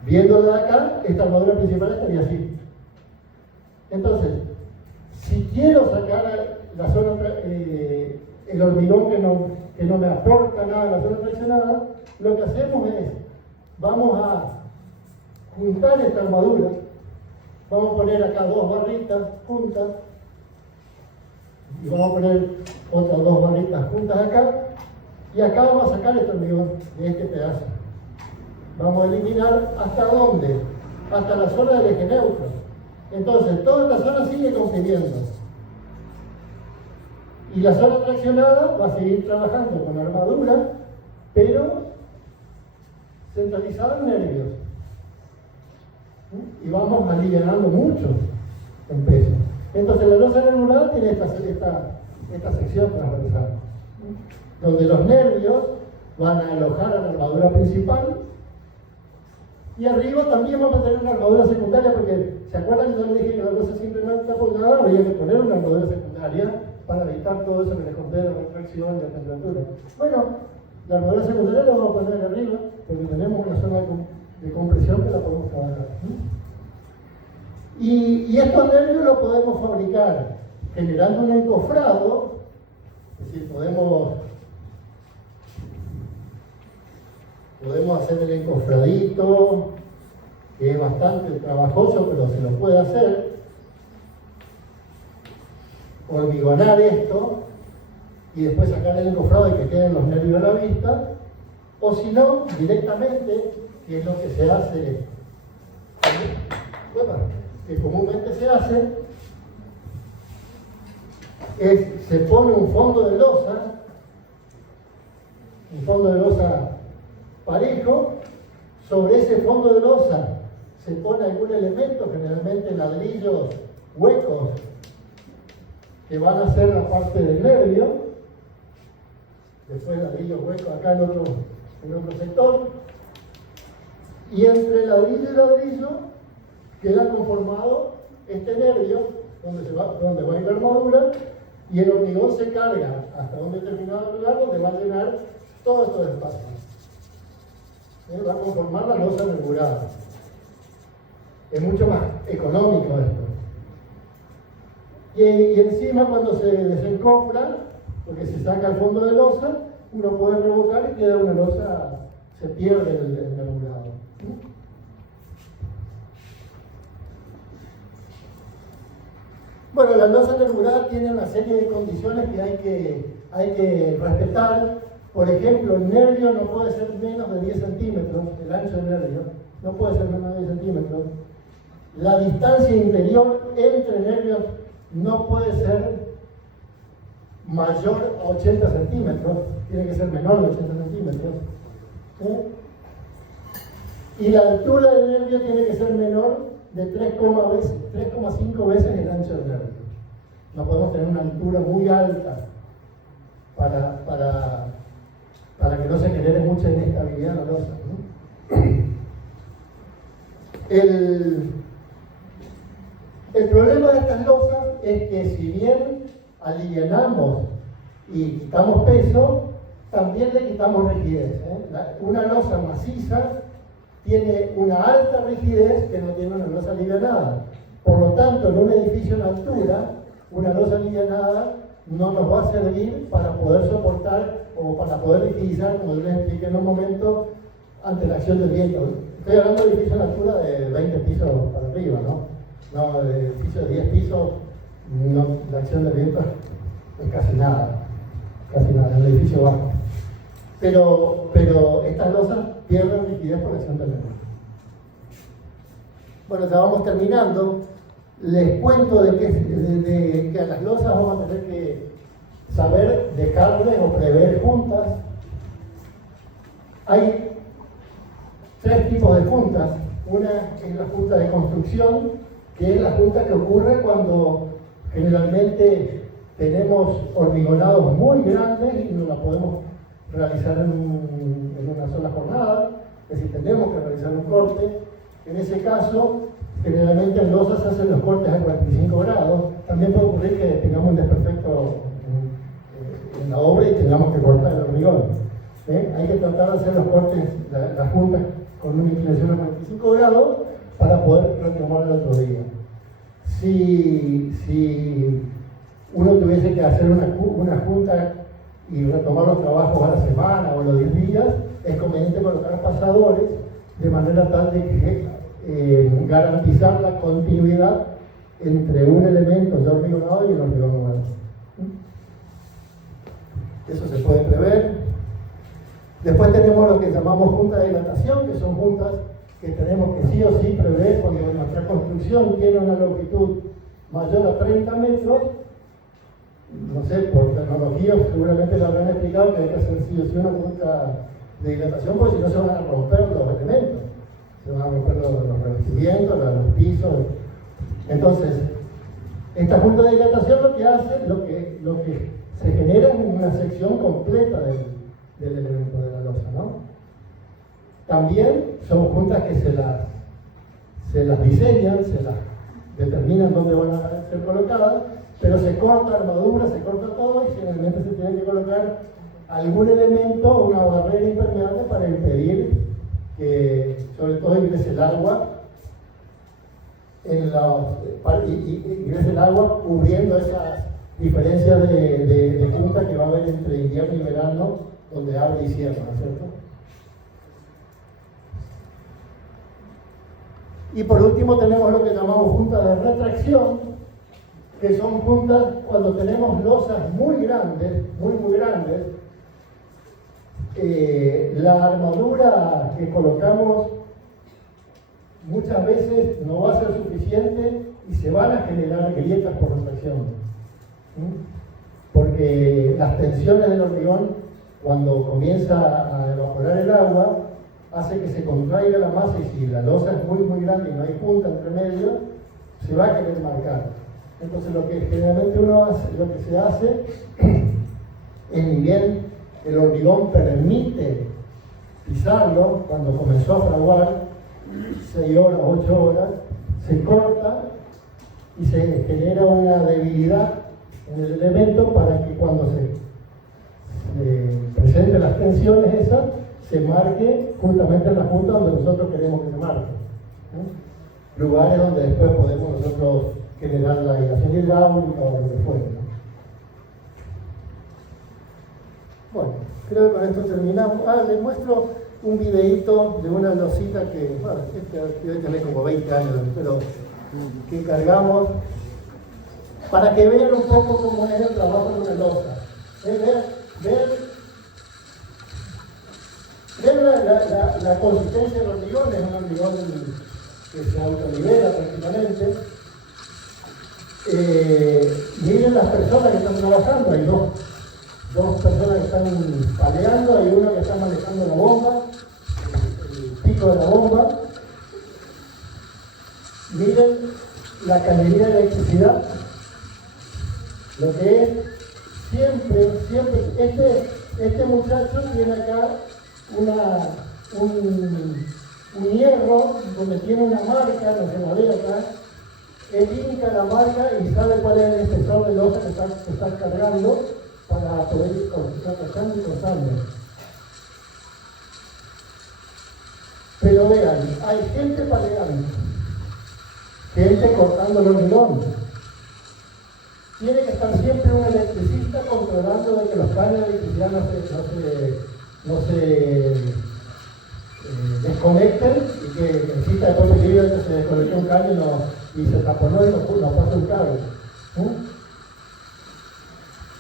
Viéndola de acá, esta armadura principal estaría así. Entonces, si quiero sacar la zona, el hormigón que no me aporta nada en la zona traccionada, lo que hacemos es, vamos a juntar esta armadura, vamos a poner acá dos barritas juntas, y vamos a poner otras dos barritas juntas acá, y acá vamos a sacar este hormigón de este pedazo. Vamos a eliminar ¿hasta dónde? Hasta la zona del eje neutro. Entonces, toda esta zona sigue comprimiendo. Y la zona traccionada va a seguir trabajando con armadura, pero centralizada en nervios. Y vamos aliviando mucho en peso. Entonces, la losa nervurada tiene esta sección transversal, donde los nervios van a alojar a la armadura principal. Y arriba también vamos a tener una armadura secundaria, porque ¿se acuerdan que yo les dije que la losa simplemente apoyada? Había que poner una armadura secundaria para evitar todo eso que les conté de la retracción y la temperatura. Bueno, la armadura secundaria la vamos a poner arriba, porque tenemos una zona de compresión que la podemos trabajar. Y estos nervios los podemos fabricar generando un encofrado, es decir, podemos hacer el encofradito, que es bastante trabajoso, pero se lo puede hacer. Hormigonar esto y después sacar el encofrado y que queden los nervios a la vista, o si no, directamente, que es lo que se hace, que comúnmente se hace, es se pone un fondo de losa parejo. Sobre ese fondo de losa se pone algún elemento, generalmente ladrillos huecos, que van a ser la parte del nervio, después ladrillos huecos acá en otro sector, y entre ladrillo y ladrillo queda conformado este nervio donde va a ir la armadura, y el hormigón se carga hasta un determinado lugar donde va a llenar todos estos espacios. Va a conformar la losa nervurada. Es mucho más económico esto. Y encima, cuando se desencofra, porque se saca el fondo de losa, uno puede revocar y queda una losa, se pierde el nervurado. Bueno, la losa nervurada tiene una serie de condiciones que hay que respetar. Por ejemplo, el nervio no puede ser menos de 10 centímetros, el ancho del nervio no puede ser menos de 10 centímetros. La distancia interior entre nervios no puede ser mayor a 80 centímetros, tiene que ser menor de 80 centímetros. Y la altura del nervio tiene que ser menor de 3,5 veces el ancho del nervio. No podemos tener una altura muy alta para que no se genere mucha inestabilidad en la losa, ¿no? El problema de estas losas es que si bien alivianamos y quitamos peso, también le quitamos rigidez. Una losa maciza tiene una alta rigidez que no tiene una losa alivianada. Por lo tanto, en un edificio en altura, una losa alivianada no nos va a servir para poder soportar o para poder rigidizar, como yo les expliqué en un momento, ante la acción del viento. Estoy hablando de edificios en altura de 20 pisos para arriba, ¿no? No, de edificios de 10 pisos, no, la acción del viento es casi nada, en el edificio bajo. Pero estas losas pierden rigidez por la acción del viento. Bueno, ya vamos terminando. Les cuento de que a las losas vamos a tener que saber dejarles o prever juntas. Hay 3 tipos de juntas. Una es la junta de construcción, que es la junta que ocurre cuando generalmente tenemos hormigonados muy grandes y no la podemos realizar en una sola jornada, es decir, tenemos que realizar un corte. En ese caso, generalmente en losas se hacen los cortes a 45 grados. También puede ocurrir que tengamos un desperfecto en la obra y tengamos que cortar el hormigón. Hay que tratar de hacer los cortes, las juntas con una inclinación a 45 grados para poder retomar el otro día. Si uno tuviese que hacer una junta y retomar los trabajos a la semana o a los 10 días, es conveniente colocar pasadores de manera tal de que garantizar la continuidad entre un elemento ya hormigonado y el hormigón humano. Eso se puede prever. Después tenemos lo que llamamos junta de dilatación, que son juntas que tenemos que sí o sí prever cuando nuestra construcción tiene una longitud mayor a 30 metros. No sé, por tecnología seguramente le habrán explicado que hay que hacer sí o sí una junta de dilatación, porque si no se van a romper los elementos, se van a romper los revestimientos, los pisos. Entonces, esta junta de dilatación lo que hace, lo que se genera es una sección completa del elemento de la losa, ¿no? También son juntas que se las diseñan, se las determinan dónde van a ser colocadas, pero se corta armadura, se corta todo y generalmente se tiene que colocar algún elemento, una barrera impermeable para impedir que, sobre todo, ingrese el agua ingrese el agua cubriendo esas diferencias de junta que va a haber entre invierno y verano, donde abre y cierra, ¿no es cierto? Y por último tenemos lo que llamamos junta de retracción, que son juntas cuando tenemos losas muy grandes, muy grandes. La armadura que colocamos muchas veces no va a ser suficiente y se van a generar grietas por retracción. Porque las tensiones del hormigón, cuando comienza a evaporar el agua, hace que se contraiga la masa, y si la losa es muy grande y no hay punta entre medio, se va a querer marcar. Entonces lo que generalmente lo que se hace es, ni bien el hormigón permite pisarlo, cuando comenzó a fraguar 6 horas, 8 horas, se corta y se genera una debilidad en el elemento para que cuando se presenten las tensiones esas, se marque justamente en la junta donde nosotros queremos que se marque. Lugares donde después podemos nosotros generar la aislación hidráulica o lo que fuera. Bueno, creo que con esto terminamos. Les muestro un videíto de una losita que, bueno, debe tener como 20 años, pero que cargamos para que vean un poco cómo es el trabajo de una losa. Ver la consistencia del hormigón. Es un hormigón que se autonivela prácticamente. Miren las personas que están trabajando. Hay dos personas que están paleando, hay uno que está manejando la bomba, el pico de la bomba. Miren la cañería de electricidad, lo que es siempre, este muchacho tiene acá un hierro donde tiene una marca, no se la ve acá. Él indica la marca y sabe cuál es el espesor de losa que está cargando para poder estar cortando y cortando. Pero vean, hay gente paleando, gente cortando el hormigón. Tiene que estar siempre un electricista controlando de que los cables de electricidad no se desconecten y que exista después peligro de que se desconecte un cable y se taponó y no pasa un cable.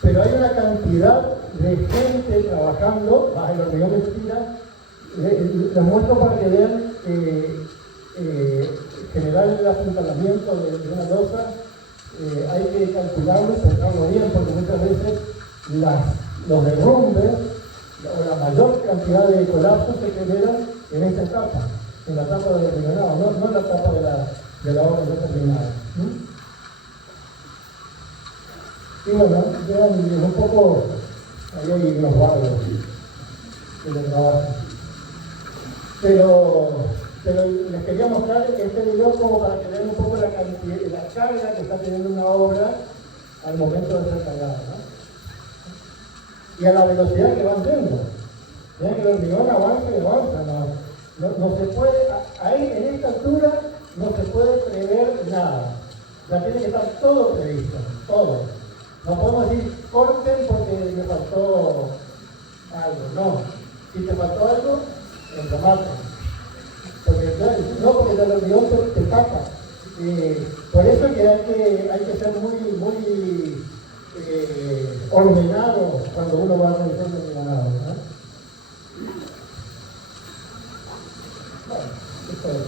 Pero hay una cantidad de gente trabajando, el hormigón que se tira. Les muestro para que vean generar el apuntalamiento de una losa. Hay que calcularlo y pensarlo bien, porque muchas veces los derrumbes o la mayor cantidad de colapsos se generan en esta etapa, en la etapa del hormigonado, no en la etapa de la obra ya terminada. Y bueno, vean un poco, ahí hay unos barrios que lo trabajan. Pero Pero les quería mostrar este video como para que vean un poco la cantidad, la carga que está teniendo una obra al momento de ser cargada, ¿no? Y a la velocidad que van yendo. Vean que el hormigón avanza y avanza, no se puede, ahí en esta altura no se puede prever nada. Ya tiene que estar todo previsto, todo. No podemos decir corten porque me faltó algo, no. Si te faltó algo, lo matan. Porque no, porque el hormigón te tapa. Por eso es que hay que ser muy ordenado cuando uno va a realizar el ganado, ¿no? Bueno, esto es.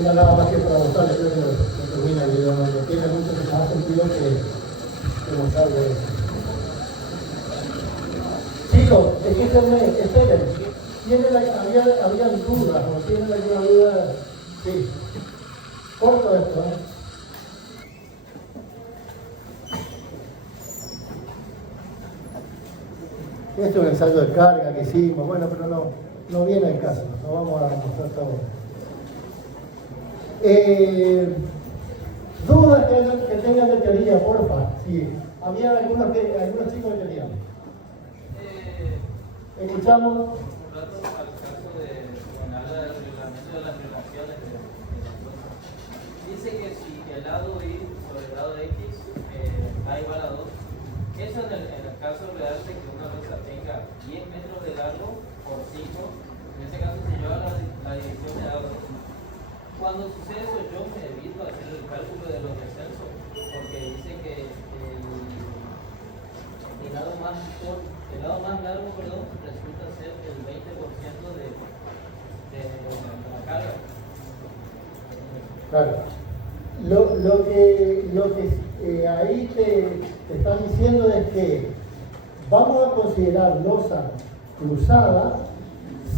Era nada más que para mostrarles, creo que no termina el video, no tiene mucho más sentido que mostrarles eso. Chicos, esperen. Habían dudas, ¿no? ¿Tienen alguna duda? Sí. Corto esto, ¿eh? Este es un ensayo de carga que hicimos, bueno, pero no viene al caso, no vamos a mostrar todo. Dudas que tengan de teoría, porfa. Sí, había algunos chicos que tenían. Escuchamos. Un rato al caso de cuando habla del reglamento de las relaciones de las cosas. Dice que si el lado Y sobre el lado X da igual a 2, eso en el caso real de que una losa tenga 10 metros de largo por 5, en ese caso se lleva la dirección de lado. Cuando sucede eso yo me evito hacer el cálculo de los descensos, porque dice que el lado más largo, resulta ser el 20% de la carga. Claro. Lo que ahí te están diciendo es que vamos a considerar losa cruzada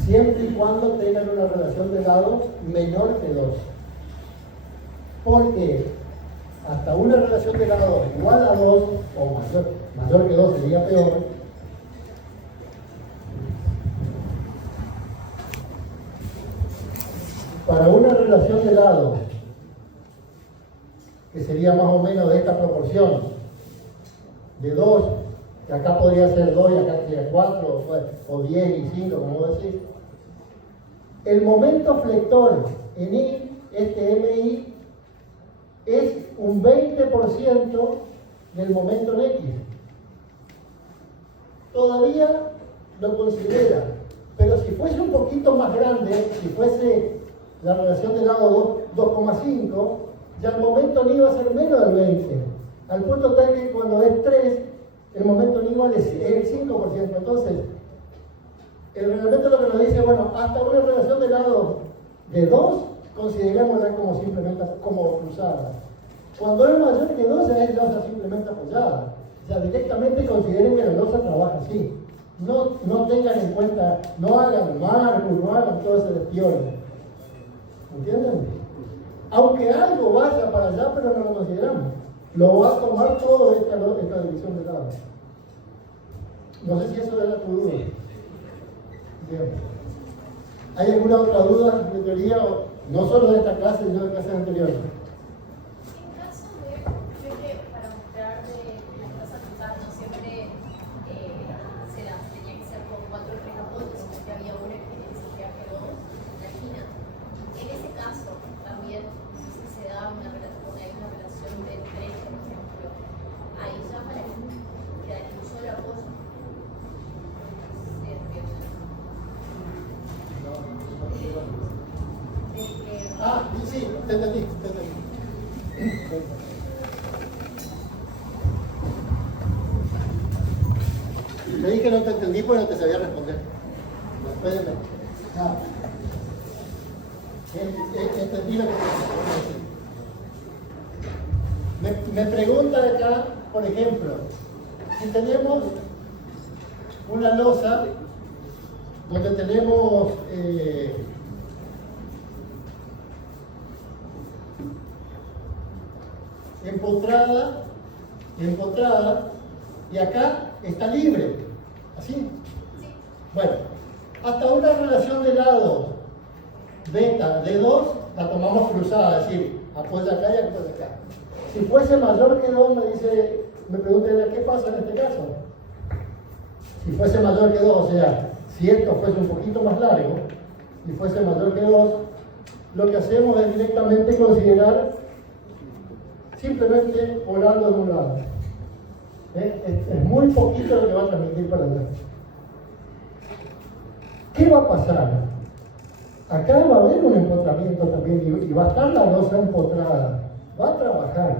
siempre y cuando tengan una relación de lados menor que 2. Porque hasta una relación de lados igual a 2 o mayor que 2 sería peor. Para una relación de lados que sería más o menos de esta proporción, de 2, que acá podría ser 2 y acá sería 4, o 10 y 5, como vos decís, el momento flector en I, este MI, es un 20% del momento en X. Todavía lo considera, pero si fuese un poquito más grande, si fuese la relación de lado 2,5, ya el momento en I va a ser menos del 20, al punto tal que cuando es 3, el momento en I es el 5%. Entonces, el reglamento lo que nos dice, bueno, hasta una relación de lado de 2, considerémosla como simplemente como cruzada. Cuando es mayor que 2, es losa simplemente apoyada. Ya directamente consideren que la losa trabaja así. No tengan en cuenta, no hagan marcos, no hagan todo ese despiole. ¿Entienden? Aunque algo vaya para allá, pero no lo consideramos. Lo va a tomar todo esta división de lados. No sé si eso era tu duda. Bien. ¿Hay alguna otra duda de teoría? No solo de esta clase, sino de clases anteriores. En caso de que para mostrar de la tasa total no siempre tenía que ser con 4 recapotes, sino que había una que decía que 2, imagina. En ese caso también si se da una relación de 3, por ejemplo, ahí ya para quedar un solo apoyo. Sí, te entendí. Te dije que no te entendí porque no te sabía responder. Espérenme. Entendí lo que te decir. Me pregunta acá, por ejemplo, si tenemos una losa donde tenemos empotrada y acá está libre, ¿así? Sí. Bueno, hasta una relación de lado beta de 2 la tomamos cruzada, es decir, apoya acá y apoya acá. Si fuese mayor que 2, me pregunta ella, ¿qué pasa en este caso? Si fuese mayor que 2, o sea, si esto fuese un poquito más largo y fuese mayor que 2, lo que hacemos es directamente considerar simplemente volando de un lado. Es muy poquito lo que va a transmitir para allá. ¿Qué va a pasar? Acá va a haber un empotramiento también y va a estar la losa empotrada, va a trabajar,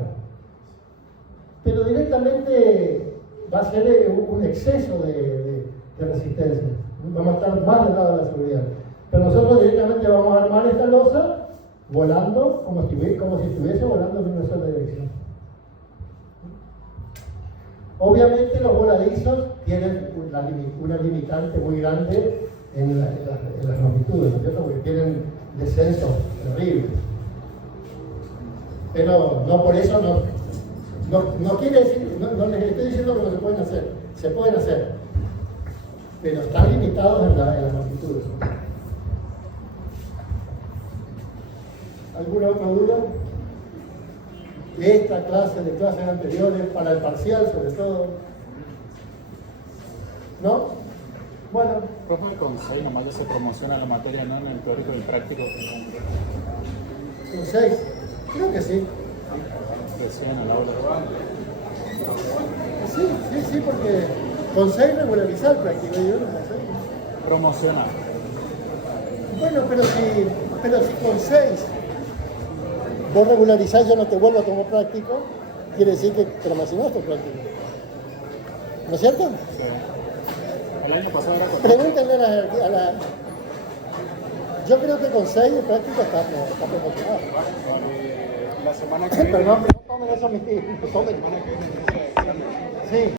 pero directamente va a ser un exceso de resistencia, vamos a estar más del lado de la seguridad, pero nosotros directamente vamos a armar esta losa volando como si estuviese volando en una sola dirección. Obviamente los voladizos tienen una limitante muy grande en las longitudes, ¿no es cierto? Porque tienen descensos terribles. Pero no por eso no quiere decir, no les estoy diciendo que no se pueden hacer, se pueden hacer, pero están limitados en las longitudes. ¿Alguna otra duda? Esta clase, de clases anteriores, para el parcial sobre todo. ¿No? Bueno. Profe, con 6 nomás ya se promociona la materia, ¿no? En el teórico y el práctico. ¿Con 6? Creo que sí. Recién al aula. Sí, porque con 6 regularizar práctico, yo no con 6. Promociona. Bueno, pero si con 6 vos regularizás, yo no te vuelvo a tomar práctico, quiere decir que promocionaste práctico. ¿No es cierto? Sí. El año pasado era con... Pregúntenle a la... Yo creo que con 6 el práctico está promocionado. La semana que viene... Perdón, pero no tomen eso a mis hijos. Sí.